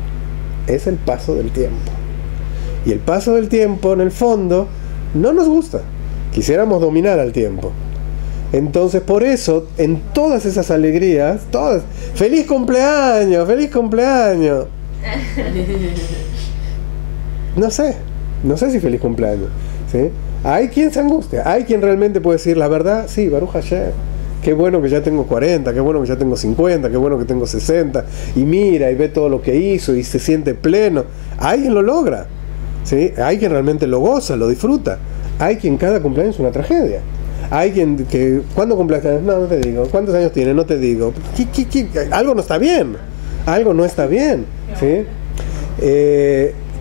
Y el paso del tiempo, en el fondo, no nos gusta. Quisiéramos dominar al tiempo. Entonces, por eso, en todas esas alegrías, todas, ¡feliz cumpleaños! No sé si feliz cumpleaños, ¿sí? Hay quien se angustia, hay quien realmente puede decir la verdad, sí, Baruch Hashem, qué bueno que ya tengo 40, qué bueno que ya tengo 50, qué bueno que tengo 60, y mira, y ve todo lo que hizo, y se siente pleno. Hay quien lo logra, ¿sí? Hay quien realmente lo goza, lo disfruta. Hay quien cada cumpleaños es una tragedia. Hay quien que, ¿cuándo cumpleaños? No te digo. ¿Cuántos años tiene? No te digo. Algo no está bien. ¿Sí?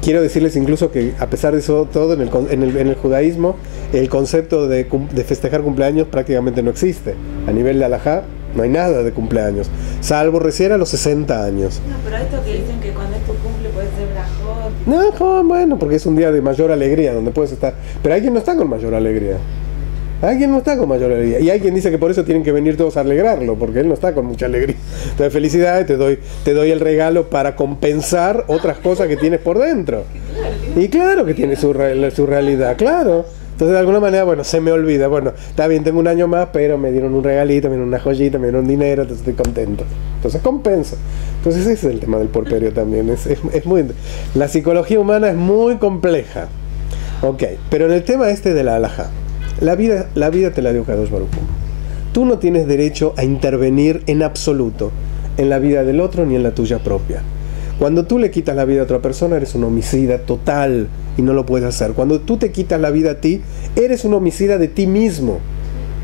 Quiero decirles incluso que a pesar de eso todo, en el judaísmo, el concepto de festejar cumpleaños prácticamente no existe. A nivel de halajá, no hay nada de cumpleaños, salvo recién a los 60 años. No, pero esto que dicen que cuando es tu cumple puede ser brajot. No, bueno, porque es un día de mayor alegría, donde puedes estar. Pero hay quien no está con mayor alegría. Y hay quien dice que por eso tienen que venir todos a alegrarlo, porque él no está con mucha alegría. Entonces, felicidades, te doy el regalo para compensar otras cosas que tienes por dentro. Y claro que tiene su realidad, claro. Entonces, de alguna manera, bueno, se me olvida. Bueno, está bien, tengo un año más, pero me dieron un regalito, me dieron una joyita, me dieron dinero, entonces estoy contento. Entonces, compenso. Entonces, ese es el tema del puerperio también. Es muy... La psicología humana es muy compleja. Ok, pero en el tema de la halajá, la vida te la dio Kadosh Baruj Hu. Tú no tienes derecho a intervenir en absoluto en la vida del otro ni en la tuya propia. Cuando tú le quitas la vida a otra persona, eres un homicida total y no lo puedes hacer. Cuando tú te quitas la vida a ti, eres un homicida de ti mismo,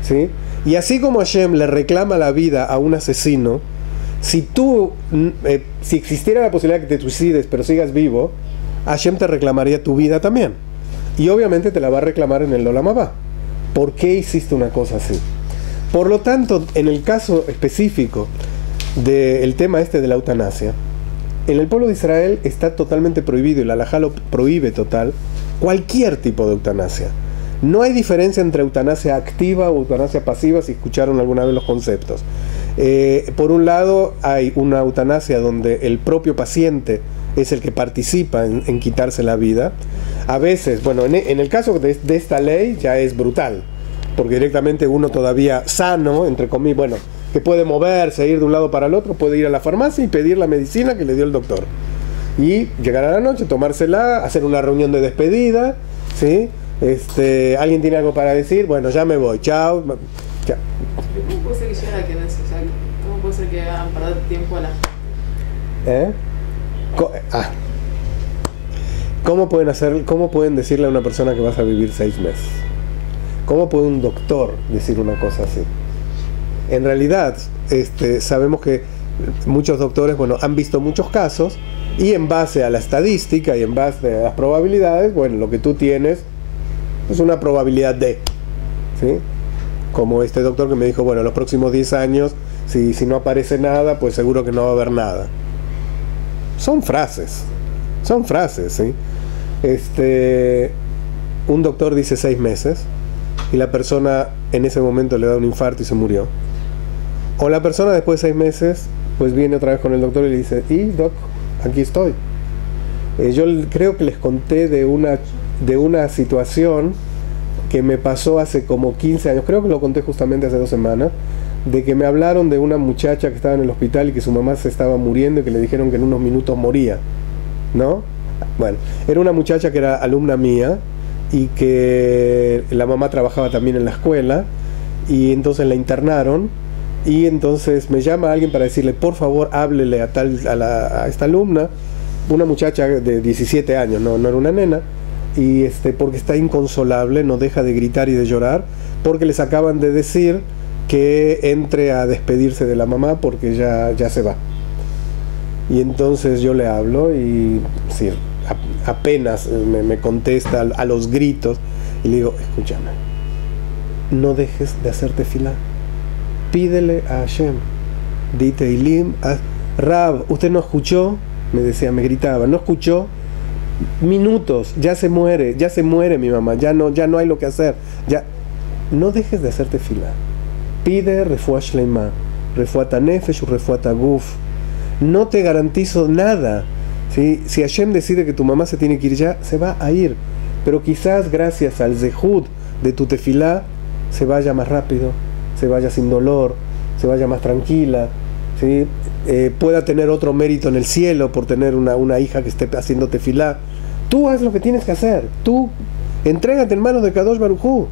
¿sí? Y así como Hashem le reclama la vida a un asesino, si existiera la posibilidad de que te suicides pero sigas vivo, Hashem te reclamaría tu vida también. Y obviamente te la va a reclamar en el Olam Habá. ¿Por qué hiciste una cosa así? Por lo tanto, en el caso específico del tema de la eutanasia, en el pueblo de Israel está totalmente prohibido, y la halajá lo prohíbe total, cualquier tipo de eutanasia. No hay diferencia entre eutanasia activa o eutanasia pasiva, si escucharon alguna vez los conceptos. Por un lado, hay una eutanasia donde el propio paciente es el que participa en quitarse la vida. A veces, bueno, en el caso de esta ley ya es brutal, porque directamente uno todavía sano, entre comillas, bueno, que puede moverse, ir de un lado para el otro, puede ir a la farmacia y pedir la medicina que le dio el doctor. Y llegar a la noche, tomársela, hacer una reunión de despedida, ¿sí? Alguien tiene algo para decir, bueno, ya me voy, chao. ¿Cómo puede ser que lleguen a que no se, o sea, cómo puede ser que hagan perder tiempo a la gente? ¿Cómo pueden decirle a una persona que vas a vivir 6 meses? ¿Cómo puede un doctor decir una cosa así? En realidad, sabemos que muchos doctores, bueno, han visto muchos casos y en base a la estadística y en base a las probabilidades, bueno, lo que tú tienes es una probabilidad de, ¿sí? Como este doctor que me dijo, bueno, los próximos 10 años, si no aparece nada, pues seguro que no va a haber nada. Son frases, ¿sí? Un doctor dice 6 meses y la persona en ese momento le da un infarto y se murió. O la persona después de 6 meses, pues viene otra vez con el doctor y le dice, doc, aquí estoy. Yo creo que les conté de una situación que me pasó hace como 15 años, creo que lo conté justamente hace 2 semanas, de que me hablaron de una muchacha que estaba en el hospital y que su mamá se estaba muriendo y que le dijeron que en unos minutos moría, ¿no? Bueno, era una muchacha que era alumna mía y que la mamá trabajaba también en la escuela y entonces la internaron y entonces me llama alguien para decirle, por favor, háblele a esta alumna, una muchacha de 17 años, no era una nena, y porque está inconsolable, no deja de gritar y de llorar, porque les acaban de decir que entre a despedirse de la mamá porque ya se va. Y entonces yo le hablo y sí, apenas me contesta a los gritos y le digo, escúchame, no dejes de hacer tefilá, pídele a Hashem, di Teilim, Rab, ¿usted no escuchó? Me decía, me gritaba, ¿no escuchó? Minutos, ya se muere mi mamá, ya no hay lo que hacer, ya no dejes de hacer tefilá, pide refuah shleimá, refuat nefesh, refuat guf. No te garantizo nada, ¿sí? Si Hashem decide que tu mamá se tiene que ir ya, se va a ir, pero quizás gracias al zehut de tu tefilá se vaya más rápido, se vaya sin dolor, se vaya más tranquila, ¿sí? Pueda tener otro mérito en el cielo por tener una hija que esté haciendo tefilá. Tú haz lo que tienes que hacer, tú entrégate en manos de Kadosh Baruj Hu.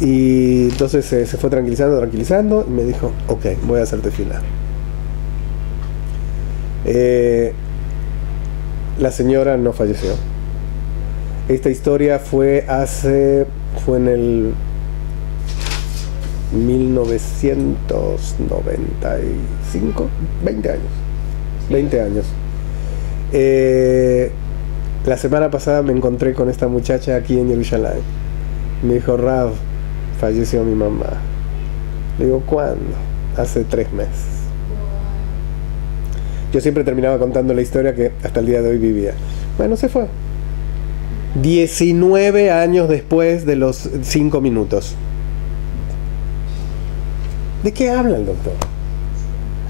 Y entonces se fue tranquilizando y me dijo, ok, voy a hacer tefilá. La señora no falleció. Esta historia fue en el 1995, 20 años. La semana pasada me encontré con esta muchacha aquí en Jerusalén. Me dijo, Rav, falleció mi mamá. Le digo, ¿cuándo? Hace 3 meses. Yo siempre terminaba contando la historia que hasta el día de hoy vivía. Bueno, se fue. 19 años después de los 5 minutos. ¿De qué habla el doctor?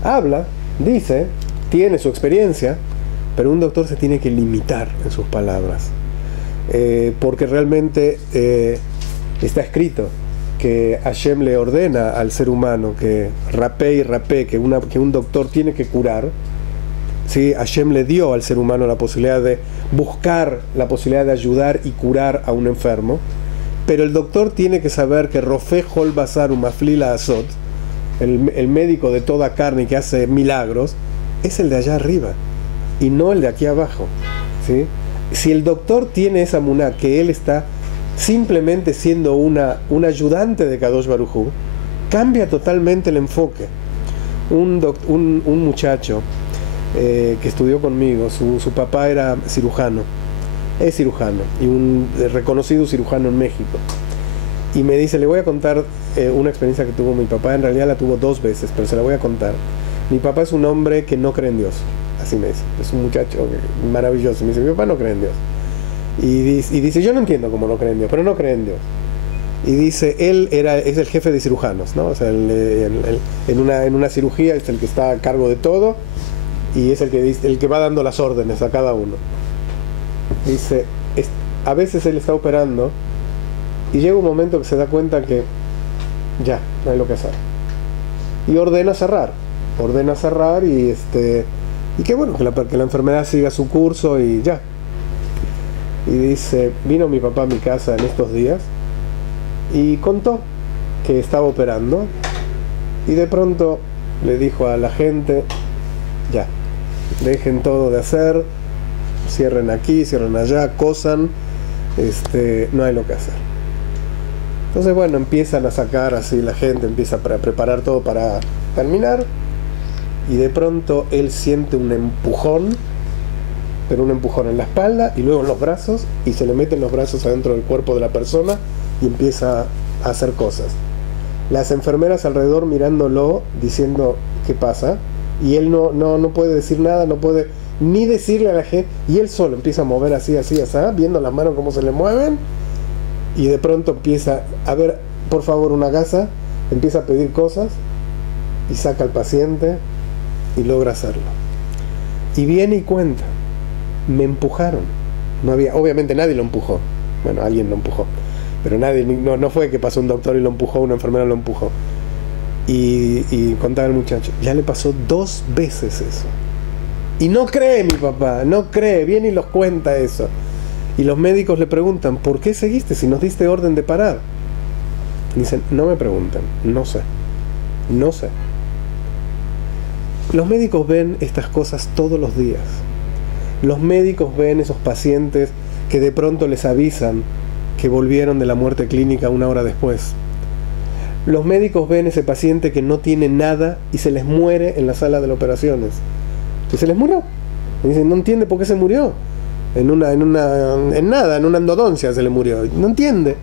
Habla, dice, tiene su experiencia, pero un doctor se tiene que limitar en sus palabras. Porque realmente está escrito que Hashem le ordena al ser humano que rapé, que un doctor tiene que curar. ¿Sí? Hashem le dio al ser humano la posibilidad de buscar, la posibilidad de ayudar y curar a un enfermo, pero el doctor tiene que saber que Rofé Hol Basar Umaflila Azot, el médico de toda carne que hace milagros, es el de allá arriba y no el de aquí abajo, ¿sí? Si el doctor tiene esa muná, que él está simplemente siendo un ayudante de Kadosh Baruj Hu, cambia totalmente el enfoque. Un muchacho que estudió conmigo, su papá era cirujano, es cirujano y un reconocido cirujano en México, y me dice, le voy a contar una experiencia que tuvo mi papá. En realidad la tuvo 2 veces, pero se la voy a contar. Mi papá es un hombre que no cree en Dios, así me dice, es un muchacho maravilloso. Me dice, mi papá no cree en Dios, y dice, yo no entiendo cómo no cree en Dios, pero no cree en Dios. Y dice, él es el jefe de cirujanos, ¿no? O sea, en una cirugía es el que está a cargo de todo y es el que va dando las órdenes a cada uno. Dice, a veces él está operando y llega un momento que se da cuenta que ya no hay lo que hacer y ordena cerrar y que bueno, que la enfermedad siga su curso y ya. Y dice, vino mi papá a mi casa en estos días y contó que estaba operando y de pronto le dijo a la gente, ya, dejen todo de hacer, cierren aquí, cierren allá, cosan, no hay lo que hacer. Entonces bueno, empiezan a sacar así, la gente empieza a preparar todo para terminar, y de pronto él siente un empujón, pero un empujón en la espalda y luego en los brazos, y se le meten los brazos adentro del cuerpo de la persona y empieza a hacer cosas. Las enfermeras alrededor mirándolo, diciendo ¿qué pasa? Y él no puede decir nada, no puede ni decirle a la gente, y él solo empieza a mover así, viendo las manos cómo se le mueven, y de pronto empieza a ver, por favor, una gasa, empieza a pedir cosas, y saca al paciente, y logra hacerlo. Y viene y cuenta, me empujaron. No había, obviamente nadie lo empujó, bueno, alguien lo empujó, pero nadie, no fue que pasó un doctor y lo empujó, una enfermera lo empujó. Y contaba el muchacho, ya le pasó 2 veces eso. Y no cree mi papá, no cree, viene y los cuenta eso. Y los médicos le preguntan, ¿por qué seguiste si nos diste orden de parar? Y dicen, no me pregunten, no sé. Los médicos ven estas cosas todos los días. Los médicos ven esos pacientes que de pronto les avisan que volvieron de la muerte clínica 1 hora después. Los médicos ven ese paciente que no tiene nada y se les muere en la sala de las operaciones. Y se les murió. Y dicen, no entiende por qué se murió. En una endodoncia se le murió. No entiende.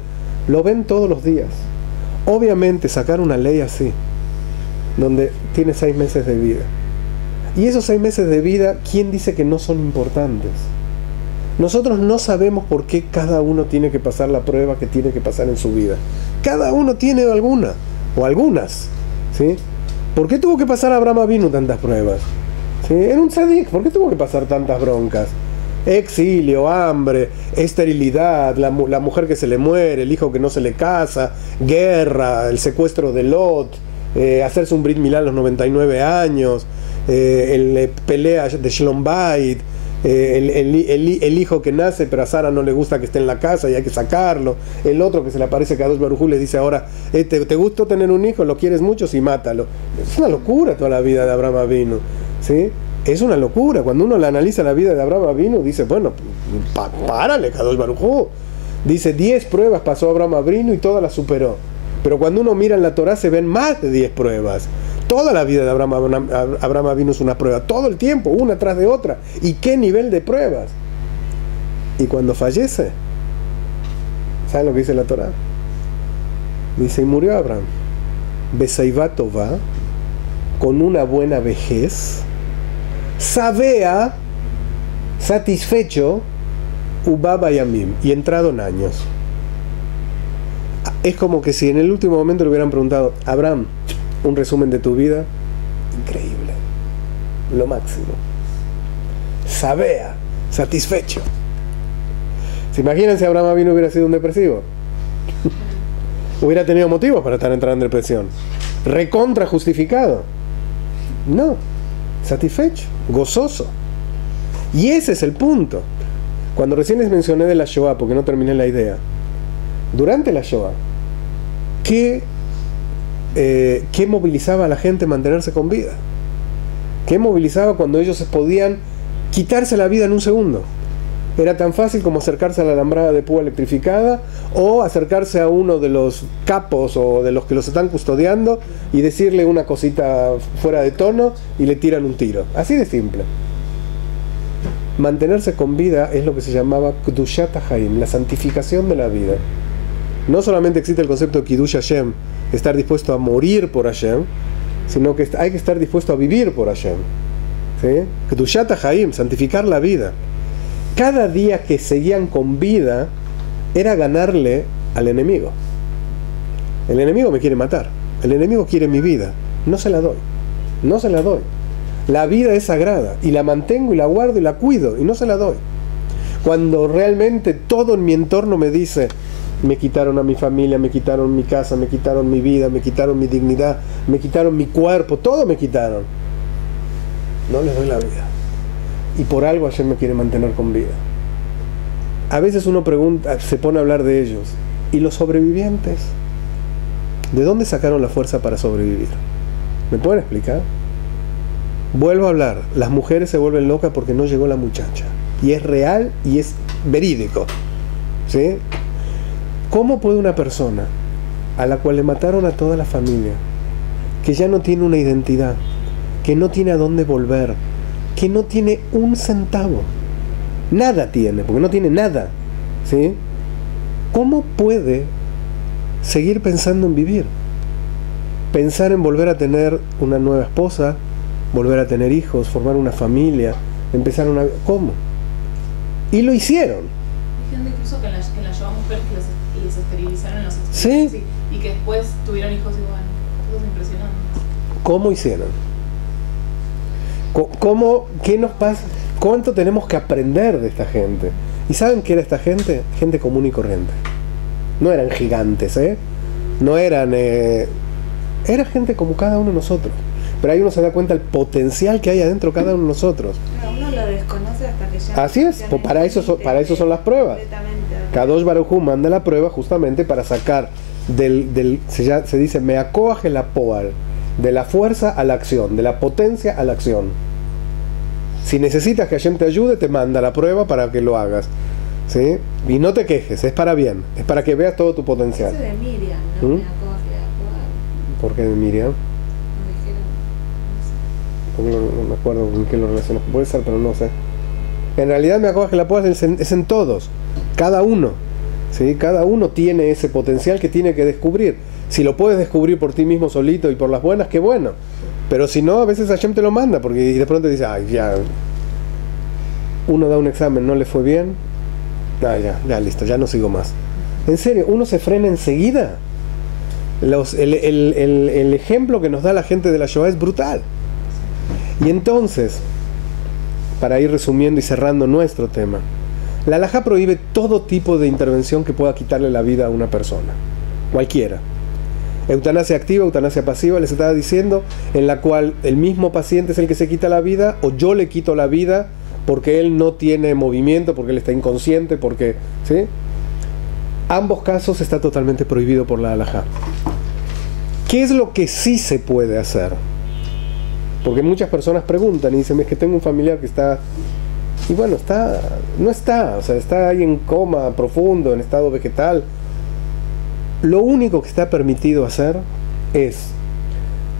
Lo ven todos los días. Obviamente sacar una ley así, donde tiene 6 meses de vida. Y esos 6 meses de vida, ¿quién dice que no son importantes? Nosotros no sabemos por qué cada uno tiene que pasar la prueba que tiene que pasar en su vida. Cada uno tiene alguna, o algunas, ¿sí? ¿Por qué tuvo que pasar Abraham Avinu tantas pruebas? ¿Sí? Era un tzadik, ¿por qué tuvo que pasar tantas broncas? Exilio, hambre, esterilidad, la mujer que se le muere, el hijo que no se le casa, guerra, el secuestro de Lot, hacerse un Brit Milá a los 99 años, pelea de Shalom Bait, el hijo que nace pero a Sara no le gusta que esté en la casa y hay que sacarlo, el otro que se le aparece a Kadosh Baruj Hu le dice ahora, ¿te gustó tener un hijo? ¿Lo quieres mucho? Sí, mátalo. Es una locura toda la vida de Abraham Avinu, ¿sí? Es una locura. Cuando uno la analiza la vida de Abraham Avinu, dice, bueno, párale, Kadosh Baruj Hu. Dice, 10 pruebas pasó Abraham Avinu y todas las superó. Pero cuando uno mira en la Torah se ven más de 10 pruebas. Toda la vida de Abraham Avinu es una prueba, todo el tiempo, una tras de otra. ¿Y qué nivel de pruebas? Y cuando fallece, ¿saben lo que dice la Torah? Dice, y murió Abraham, Beseiva Tová, con una buena vejez, sabea, satisfecho, Ubaba Yamim, y entrado en años. Es como que si en el último momento le hubieran preguntado, Abraham, un resumen de tu vida, increíble, lo máximo, sabea, satisfecho. ¿Se imaginan si Abraham Avinu hubiera sido un depresivo? Hubiera tenido motivos para estar entrando en depresión, recontra justificado. No, satisfecho, gozoso. Y ese es el punto. Cuando recién les mencioné de la Shoah, porque no terminé la idea, durante la Shoah, ¿qué movilizaba a la gente a mantenerse con vida? ¿Qué movilizaba cuando ellos podían quitarse la vida en un segundo? Era tan fácil como acercarse a la alambrada de púa electrificada o acercarse a uno de los capos o de los que los están custodiando y decirle una cosita fuera de tono y le tiran un tiro. Así de simple. Mantenerse con vida es lo que se llamaba Kedushat HaChaim, la santificación de la vida. No solamente existe el concepto de Kiddush Hashem, estar dispuesto a morir por Hashem, sino que hay que estar dispuesto a vivir por Hashem. ¿Sí? Kedushat HaChaim, santificar la vida. Cada día que seguían con vida era ganarle al enemigo. El enemigo me quiere matar, el enemigo quiere mi vida, no se la doy, no se la doy. La vida es sagrada y la mantengo y la guardo y la cuido y no se la doy. Cuando realmente todo en mi entorno me dice, me quitaron a mi familia, me quitaron mi casa, me quitaron mi vida, me quitaron mi dignidad, me quitaron mi cuerpo, todo me quitaron, no les doy la vida. Y por algo Hashem me quiere mantener con vida. A veces uno pregunta, se pone a hablar de ellos. ¿Y los sobrevivientes? ¿De dónde sacaron la fuerza para sobrevivir? ¿Me pueden explicar? Vuelvo a hablar, las mujeres se vuelven locas porque no llegó la muchacha. Y es real y es verídico. ¿Sí? ¿Cómo puede una persona a la cual le mataron a toda la familia, que ya no tiene una identidad, que no tiene a dónde volver, que no tiene un centavo, nada tiene, porque no tiene nada, ¿sí? ¿Cómo puede seguir pensando en vivir? Pensar en volver a tener una nueva esposa, volver a tener hijos, formar una familia, empezar una... ¿Cómo? Y lo hicieron. Hay gente incluso que la llevó a mujeres que les esterilizaron en los ¿Sí? y que después tuvieron hijos igual. Eso es impresionante. ¿Cómo hicieron? ¿Cómo? ¿Qué nos pasa? ¿Cuánto tenemos que aprender de esta gente? ¿Y saben qué era esta gente? Gente común y corriente. No eran gigantes, ¿eh? No eran... Era gente como cada uno de nosotros. Pero ahí uno se da cuenta del potencial que hay adentro de cada uno de nosotros. Uno lo desconoce hasta que ya... Así es, pues para eso son las pruebas. Kadosh Baruj Hu manda la prueba justamente para sacar se dice meakoaj el apoal, de la fuerza a la acción, de la potencia a la acción. Si necesitas que Hashem te ayude, te manda la prueba para que lo hagas, ¿sí? Y no te quejes, es para bien, es para que veas todo tu potencial. Eso de Miriam, ¿no? Meakoaj el apoal. ¿Por qué de Miriam? No me acuerdo con qué lo relaciono. Puede ser, pero no sé. En realidad me acuerdo que la prueba es en todos. Cada uno. ¿Sí? Cada uno tiene ese potencial que tiene que descubrir. Si lo puedes descubrir por ti mismo solito y por las buenas, qué bueno. Pero si no, a veces Hashem te lo manda. Porque y de pronto dice, ay, ya. Uno da un examen, no le fue bien. Ah, ya listo, ya no sigo más. En serio, uno se frena enseguida. El ejemplo que nos da la gente de la Shoah es brutal. Y entonces, para ir resumiendo y cerrando nuestro tema, la halajá prohíbe todo tipo de intervención que pueda quitarle la vida a una persona, cualquiera. Eutanasia activa, eutanasia pasiva, les estaba diciendo, en la cual el mismo paciente es el que se quita la vida, o yo le quito la vida porque él no tiene movimiento, porque él está inconsciente, porque... ¿sí? Ambos casos está totalmente prohibido por la halajá. ¿Qué es lo que sí se puede hacer? Porque muchas personas preguntan y dicen, es que tengo un familiar que está... Y bueno, no está, o sea, está ahí en coma profundo, en estado vegetal. Lo único que está permitido hacer es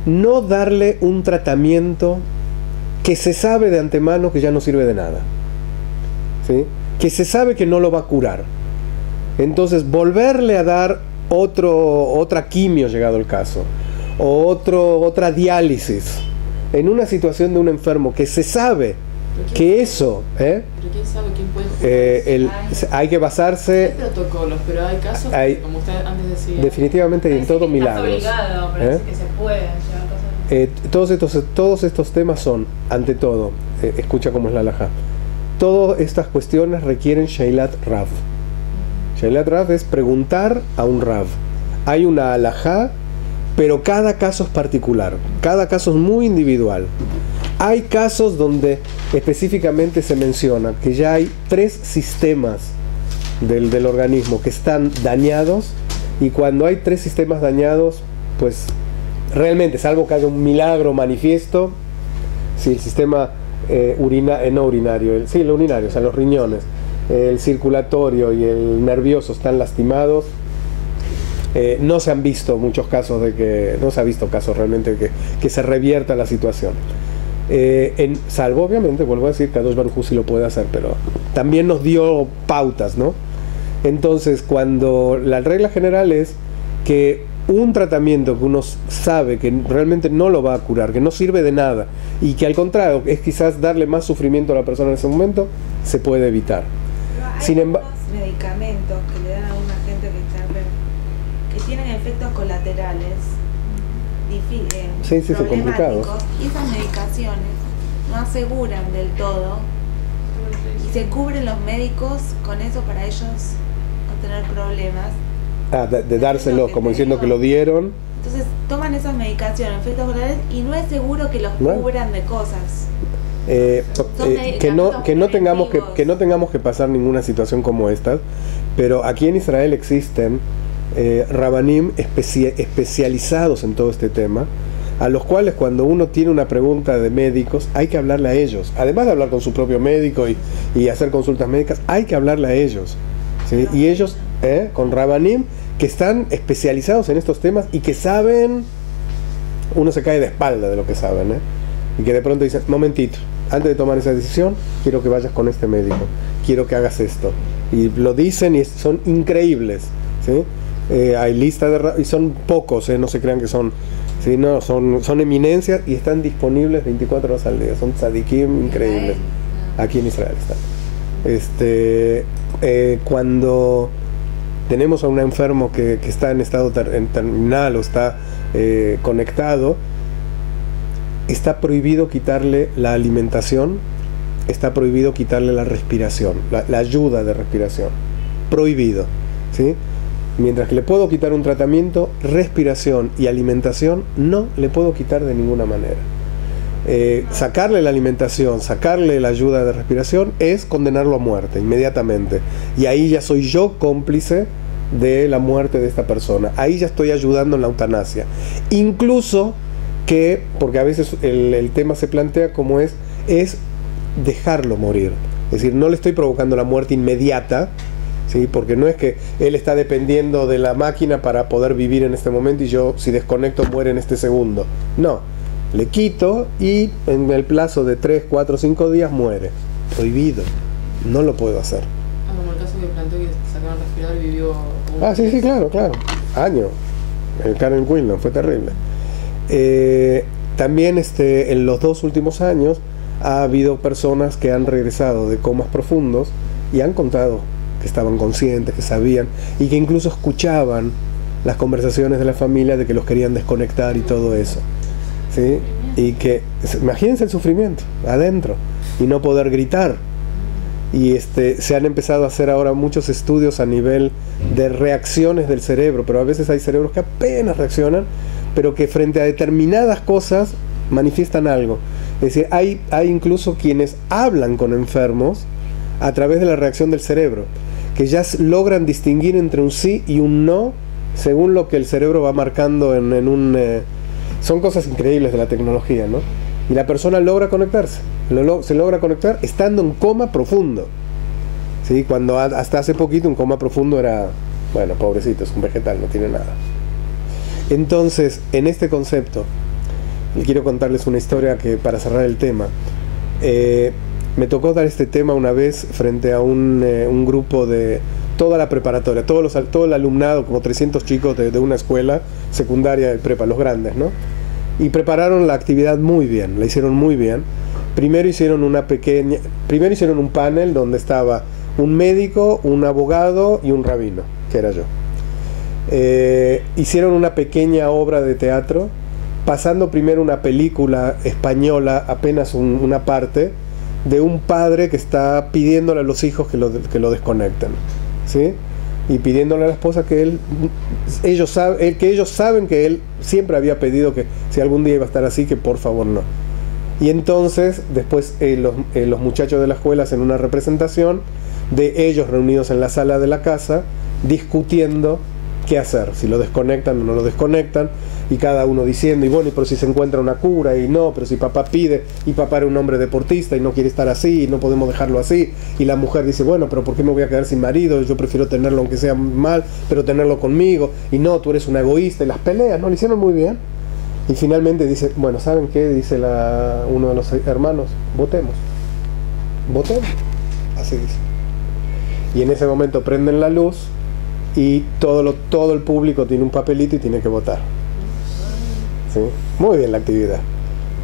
no darle un tratamiento que se sabe de antemano que ya no sirve de nada, ¿sí? Que se sabe que no lo va a curar. Entonces, volverle a dar otra quimio, llegado el caso, o otra diálisis, en una situación de un enfermo que se sabe que eso... ¿Pero quién sabe quién puede hay que basarse... Hay protocolos, pero hay casos que, como usted antes decía... Definitivamente hay en todo milagros. Obligado, pero es que se puede todos estos temas son, ante todo, escucha cómo es la halajá, todas estas cuestiones requieren Sheilat Rav. Sheilat Rav es preguntar a un Rav. Hay una halajá, pero cada caso es particular, cada caso es muy individual. Hay casos donde específicamente se menciona que ya hay 3 sistemas del organismo que están dañados, y cuando hay 3 sistemas dañados, pues realmente, salvo que haya un milagro manifiesto, si el sistema no urinario, el urinario, o sea, los riñones, el circulatorio y el nervioso están lastimados, no se han visto muchos casos no se ha visto casos realmente que se revierta la situación. Salvo, obviamente, vuelvo a decir, Kadosh Baruj Hu sí lo puede hacer, pero también nos dio pautas, ¿no? Entonces, cuando la regla general es que un tratamiento que uno sabe que realmente no lo va a curar, que no sirve de nada, y que al contrario es quizás darle más sufrimiento a la persona en ese momento, se puede evitar. Sin embargo, medicamentos que le dan a una gente que tienen efectos colaterales complicados, y esas medicaciones no aseguran del todo, y se cubren los médicos con eso para ellos no tener problemas de dárselo como diciendo que lo dieron. Entonces toman esas medicaciones, efectos colaterales, y no es seguro que los cubran de cosas. Que no tengamos que pasar ninguna situación como esta, pero aquí en Israel existen Rabanim especializados en todo este tema, a los cuales cuando uno tiene una pregunta de médicos, hay que hablarle a ellos. Además de hablar con su propio médico y hacer consultas médicas, hay que hablarle a ellos, ¿sí? Y ellos, con Rabanim, que están especializados en estos temas y que saben, uno se cae de espalda de lo que saben, y que de pronto dicen, momentito, antes de tomar esa decisión, quiero que vayas con este médico, quiero que hagas esto. Y lo dicen y son increíbles, ¿sí? Hay lista de... y son pocos, no se crean que son... ¿sí? No, son eminencias y están disponibles 24 horas al día. Son tzadikim increíbles. Aquí en Israel están. Cuando tenemos a un enfermo que está en estado terminal o está conectado, está prohibido quitarle la alimentación, está prohibido quitarle la respiración, la ayuda de respiración. Prohibido, ¿sí? Mientras que le puedo quitar un tratamiento, respiración y alimentación no le puedo quitar de ninguna manera. Sacarle la alimentación, sacarle la ayuda de respiración es condenarlo a muerte inmediatamente. Y ahí ya soy yo cómplice de la muerte de esta persona. Ahí ya estoy ayudando en la eutanasia. Incluso que, porque a veces el tema se plantea como es dejarlo morir. Es decir, no le estoy provocando la muerte inmediata, ¿sí? Porque no es que él está dependiendo de la máquina para poder vivir en este momento y yo, si desconecto, muere en este segundo. No, le quito y en el plazo de 3, 4, 5 días muere. Prohibido, no lo puedo hacer. Como el caso que planteó que sacaron respirador y vivió... Sí, claro. Año. El Karen Quinlan fue terrible. También en los 2 últimos años ha habido personas que han regresado de comas profundos y han contado que estaban conscientes, que sabían y que incluso escuchaban las conversaciones de la familia de que los querían desconectar y todo eso, ¿sí? Y que, imagínense el sufrimiento adentro y no poder gritar. Y se han empezado a hacer ahora muchos estudios a nivel de reacciones del cerebro, pero a veces hay cerebros que apenas reaccionan, pero que frente a determinadas cosas manifiestan algo. Es decir, hay incluso quienes hablan con enfermos a través de la reacción del cerebro, que ya logran distinguir entre un sí y un no según lo que el cerebro va marcando son cosas increíbles de la tecnología, ¿no? Y la persona logra conectarse, se logra conectar estando en coma profundo, ¿sí? Cuando hasta hace poquito un coma profundo era, bueno, pobrecito, es un vegetal, no tiene nada. Entonces, en este concepto, quiero contarles una historia que para cerrar el tema. Me tocó dar este tema una vez frente a un grupo de toda la preparatoria, todo el alumnado, como 300 chicos de una escuela secundaria de prepa, los grandes, ¿no? Y prepararon la actividad muy bien, la hicieron muy bien. Primero hicieron un panel donde estaba un médico, un abogado y un rabino, que era yo. Hicieron una pequeña obra de teatro, pasando primero una película española, apenas una parte, de un padre que está pidiéndole a los hijos que lo desconecten, ¿sí? Y pidiéndole a la esposa que ellos saben que él siempre había pedido que si algún día iba a estar así, que por favor no. Y entonces después los muchachos de la escuela hacen una representación de ellos reunidos en la sala de la casa discutiendo qué hacer, si lo desconectan o no lo desconectan, y cada uno diciendo, y bueno, pero si se encuentra una cura, y no, pero si papá pide, y papá era un hombre deportista y no quiere estar así, y no podemos dejarlo así, y la mujer dice, bueno, pero ¿por qué me voy a quedar sin marido? Yo prefiero tenerlo aunque sea mal, pero tenerlo conmigo, y no, tú eres una egoísta, y las peleas, ¿no? Lo hicieron muy bien, y finalmente dice, bueno, ¿saben qué? Dice uno de los hermanos, votemos, así dice. Y en ese momento prenden la luz, y todo el público tiene un papelito y tiene que votar. ¿Sí? Muy bien la actividad.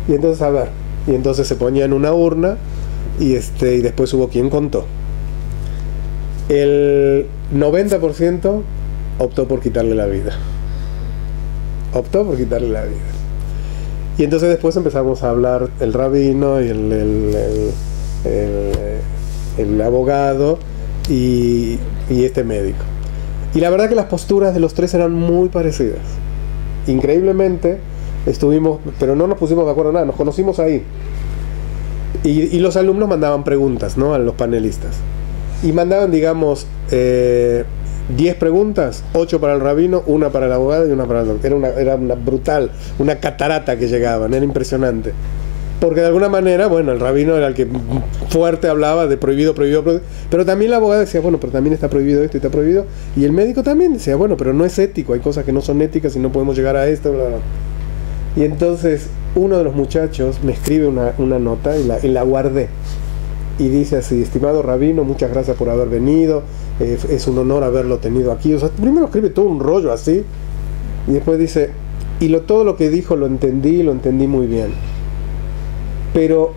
Y entonces se ponía en una urna y después hubo quien contó. El 90% optó por quitarle la vida. Y entonces después empezamos a hablar el rabino y el abogado y este médico. Y la verdad que las posturas de los tres eran muy parecidas. Increíblemente estuvimos, pero no nos pusimos de acuerdo en nada, nos conocimos ahí. Y los alumnos mandaban preguntas, ¿no? A los panelistas. Y mandaban, digamos, 10 preguntas, 8 para el rabino, 1 para el abogado y 1 para el doctor. Era una brutal, una catarata que llegaban, era impresionante. Porque de alguna manera, bueno, el rabino era el que fuerte hablaba de prohibido, prohibido, prohibido, pero también la abogada decía, bueno, pero también está prohibido esto y está prohibido, y el médico también decía, bueno, pero no es ético, hay cosas que no son éticas y no podemos llegar a esto, bla, bla. Y entonces uno de los muchachos me escribe una nota y la guardé. Y dice así: estimado rabino, muchas gracias por haber venido, es un honor haberlo tenido aquí. O sea, primero escribe todo un rollo así, y después dice, y todo lo que dijo lo entendí muy bien. Pero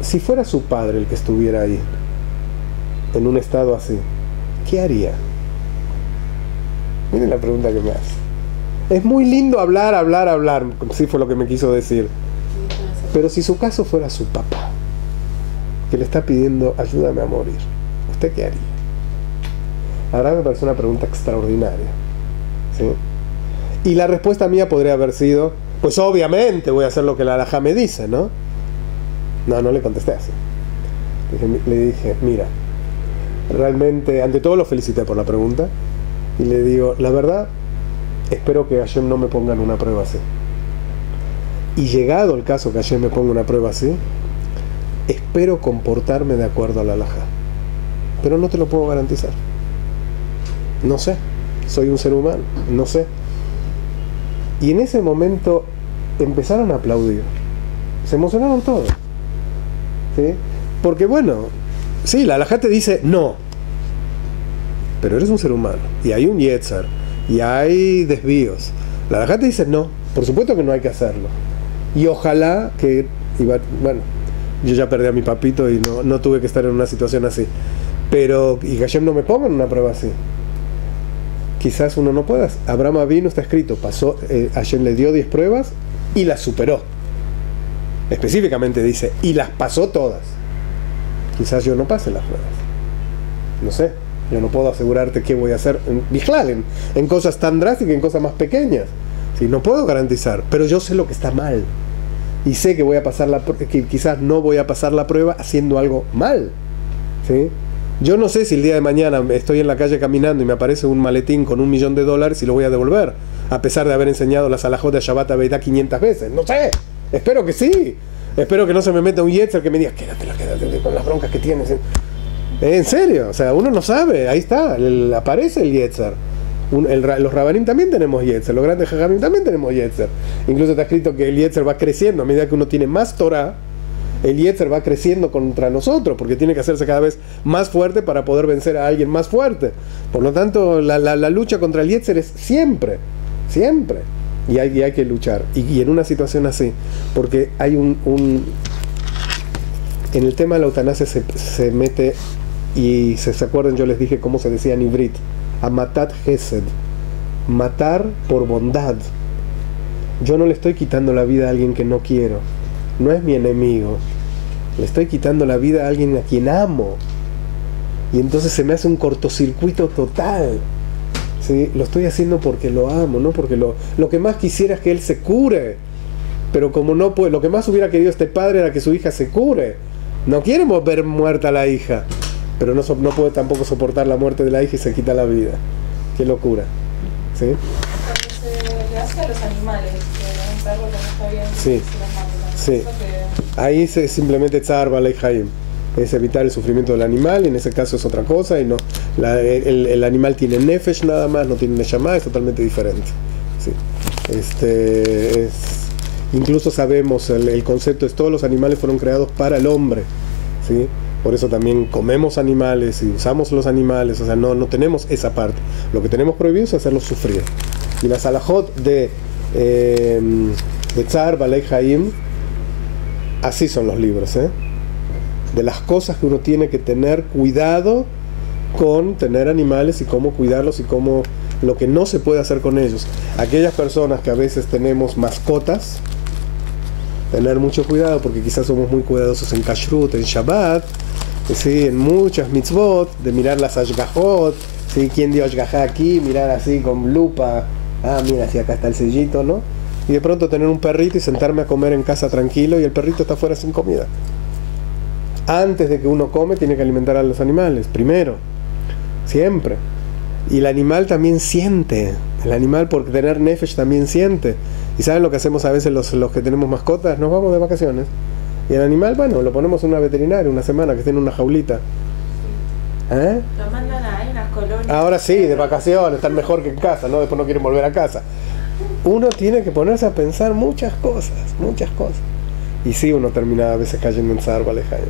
si fuera su padre el que estuviera ahí, en un estado así, ¿qué haría? Miren la pregunta que me hace. Es muy lindo hablar, sí fue lo que me quiso decir. Pero si su caso fuera su papá, que le está pidiendo ayúdame a morir, ¿usted qué haría? Ahora me parece una pregunta extraordinaria, ¿sí? Y la respuesta mía podría haber sido, pues obviamente voy a hacer lo que la halajá me dice, ¿no? No le contesté así. Le dije, mira, realmente, ante todo lo felicité por la pregunta, y le digo, la verdad, espero que Hashem no me ponga en una prueba así. Y llegado el caso que Hashem me ponga una prueba así, espero comportarme de acuerdo a la halajá. Pero no te lo puedo garantizar. No sé, soy un ser humano, no sé. Y en ese momento empezaron a aplaudir. Se emocionaron todos, ¿sí? Porque bueno, sí, la halajá te dice no, pero eres un ser humano y hay un yetzer y hay desvíos. La halajá te dice no, por supuesto que no hay que hacerlo. Y ojalá que bueno, yo ya perdí a mi papito y no tuve que estar en una situación así, pero y Hashem no me ponga en una prueba así. Quizás uno no pueda. Abraham Avinu, está escrito, pasó, Hashem le dio 10 pruebas y las superó. Específicamente dice, y las pasó todas. Quizás yo no pase las pruebas. No sé, yo no puedo asegurarte qué voy a hacer en cosas tan drásticas, en cosas más pequeñas. ¿Sí? No puedo garantizar, pero yo sé lo que está mal. Y sé que voy a pasar que quizás no voy a pasar la prueba haciendo algo mal. ¿Sí? Yo no sé si el día de mañana estoy en la calle caminando y me aparece un maletín con $1.000.000 y lo voy a devolver, a pesar de haber enseñado las alajot de Shabbat Aveidá 500 veces. No sé, espero que sí. Espero que no se me meta un yetzer que me diga, quédate con las broncas que tienes. En serio, o sea, uno no sabe, ahí está, aparece el yetzer. Los rabanim también tenemos yetzer, los grandes jajamim también tenemos yetzer. Incluso está escrito que el yetzer va creciendo a medida que uno tiene más Torah. El yetzer va creciendo contra nosotros porque tiene que hacerse cada vez más fuerte para poder vencer a alguien más fuerte. Por lo tanto, la lucha contra el yetzer es siempre y hay que luchar, y en una situación así, porque hay en el tema de la eutanasia se mete, y se acuerdan, yo les dije cómo se decía en Ivrit, amatat hesed, matar por bondad. Yo no le estoy quitando la vida a alguien que no quiero, no es mi enemigo, le estoy quitando la vida a alguien a quien amo, y entonces se me hace un cortocircuito total, ¿sí? Lo estoy haciendo porque lo amo, no porque lo que más quisiera es que él se cure, pero como no puede, lo que más hubiera querido este padre era que su hija se cure. No quiere ver muerta a la hija, pero no puede tampoco soportar la muerte de la hija y se quita la vida. Qué locura, ¿sí? Cuando se le hace a los animales, que un perro que no está bien, Sí. se los mata, Sí. Ahí se simplemente tzar balei haim, es evitar el sufrimiento del animal, y en ese caso es otra cosa, y no el animal tiene nefesh nada más, no tiene neshama, es totalmente diferente. Sí. Incluso sabemos el concepto es, todos los animales fueron creados para el hombre, ¿sí? Por eso también comemos animales y usamos los animales, o sea, no tenemos esa parte. Lo que tenemos prohibido es hacerlos sufrir. Y las alajot de Tzar Balei Haim, así son los libros, de las cosas que uno tiene que tener cuidado con tener animales y cómo cuidarlos y cómo lo que no se puede hacer con ellos. Aquellas personas que a veces tenemos mascotas, tener mucho cuidado porque quizás somos muy cuidadosos en Kashrut, en Shabbat, ¿sí? En muchas mitzvot, de mirar las ashgahot, ¿sí? ¿Quién dio ashgahá aquí? Mirar así con lupa, mira, si acá está el sellito, ¿no? Y de pronto tener un perrito y sentarme a comer en casa tranquilo y el perrito está afuera sin comida. Antes de que uno come tiene que alimentar a los animales, primero, siempre. Y el animal también siente. El animal, por tener nefesh, también siente. ¿Y saben lo que hacemos a veces los que tenemos mascotas? Nos vamos de vacaciones. Y el animal, bueno, lo ponemos en una veterinaria una semana, que esté en una jaulita. ¿Eh? Lo mandan a unas colonias. Ahora sí, de vacaciones, están mejor que en casa, ¿no? Después no quieren volver a casa. Uno tiene que ponerse a pensar muchas cosas, muchas cosas. Y sí, uno termina a veces cayendo en Sarva Lejaim.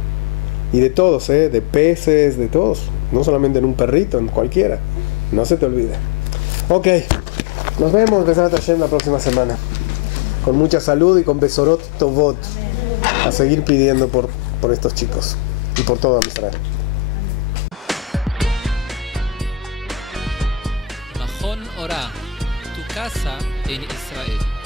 Y de todos, de peces, de todos. No solamente en un perrito, en cualquiera. No se te olvide. Ok, nos vemos Besat Hashem la próxima semana. Con mucha salud y con Besorot Tovot. A seguir pidiendo por estos chicos y por todo Israel. Mahon Ora, tu casa en Israel.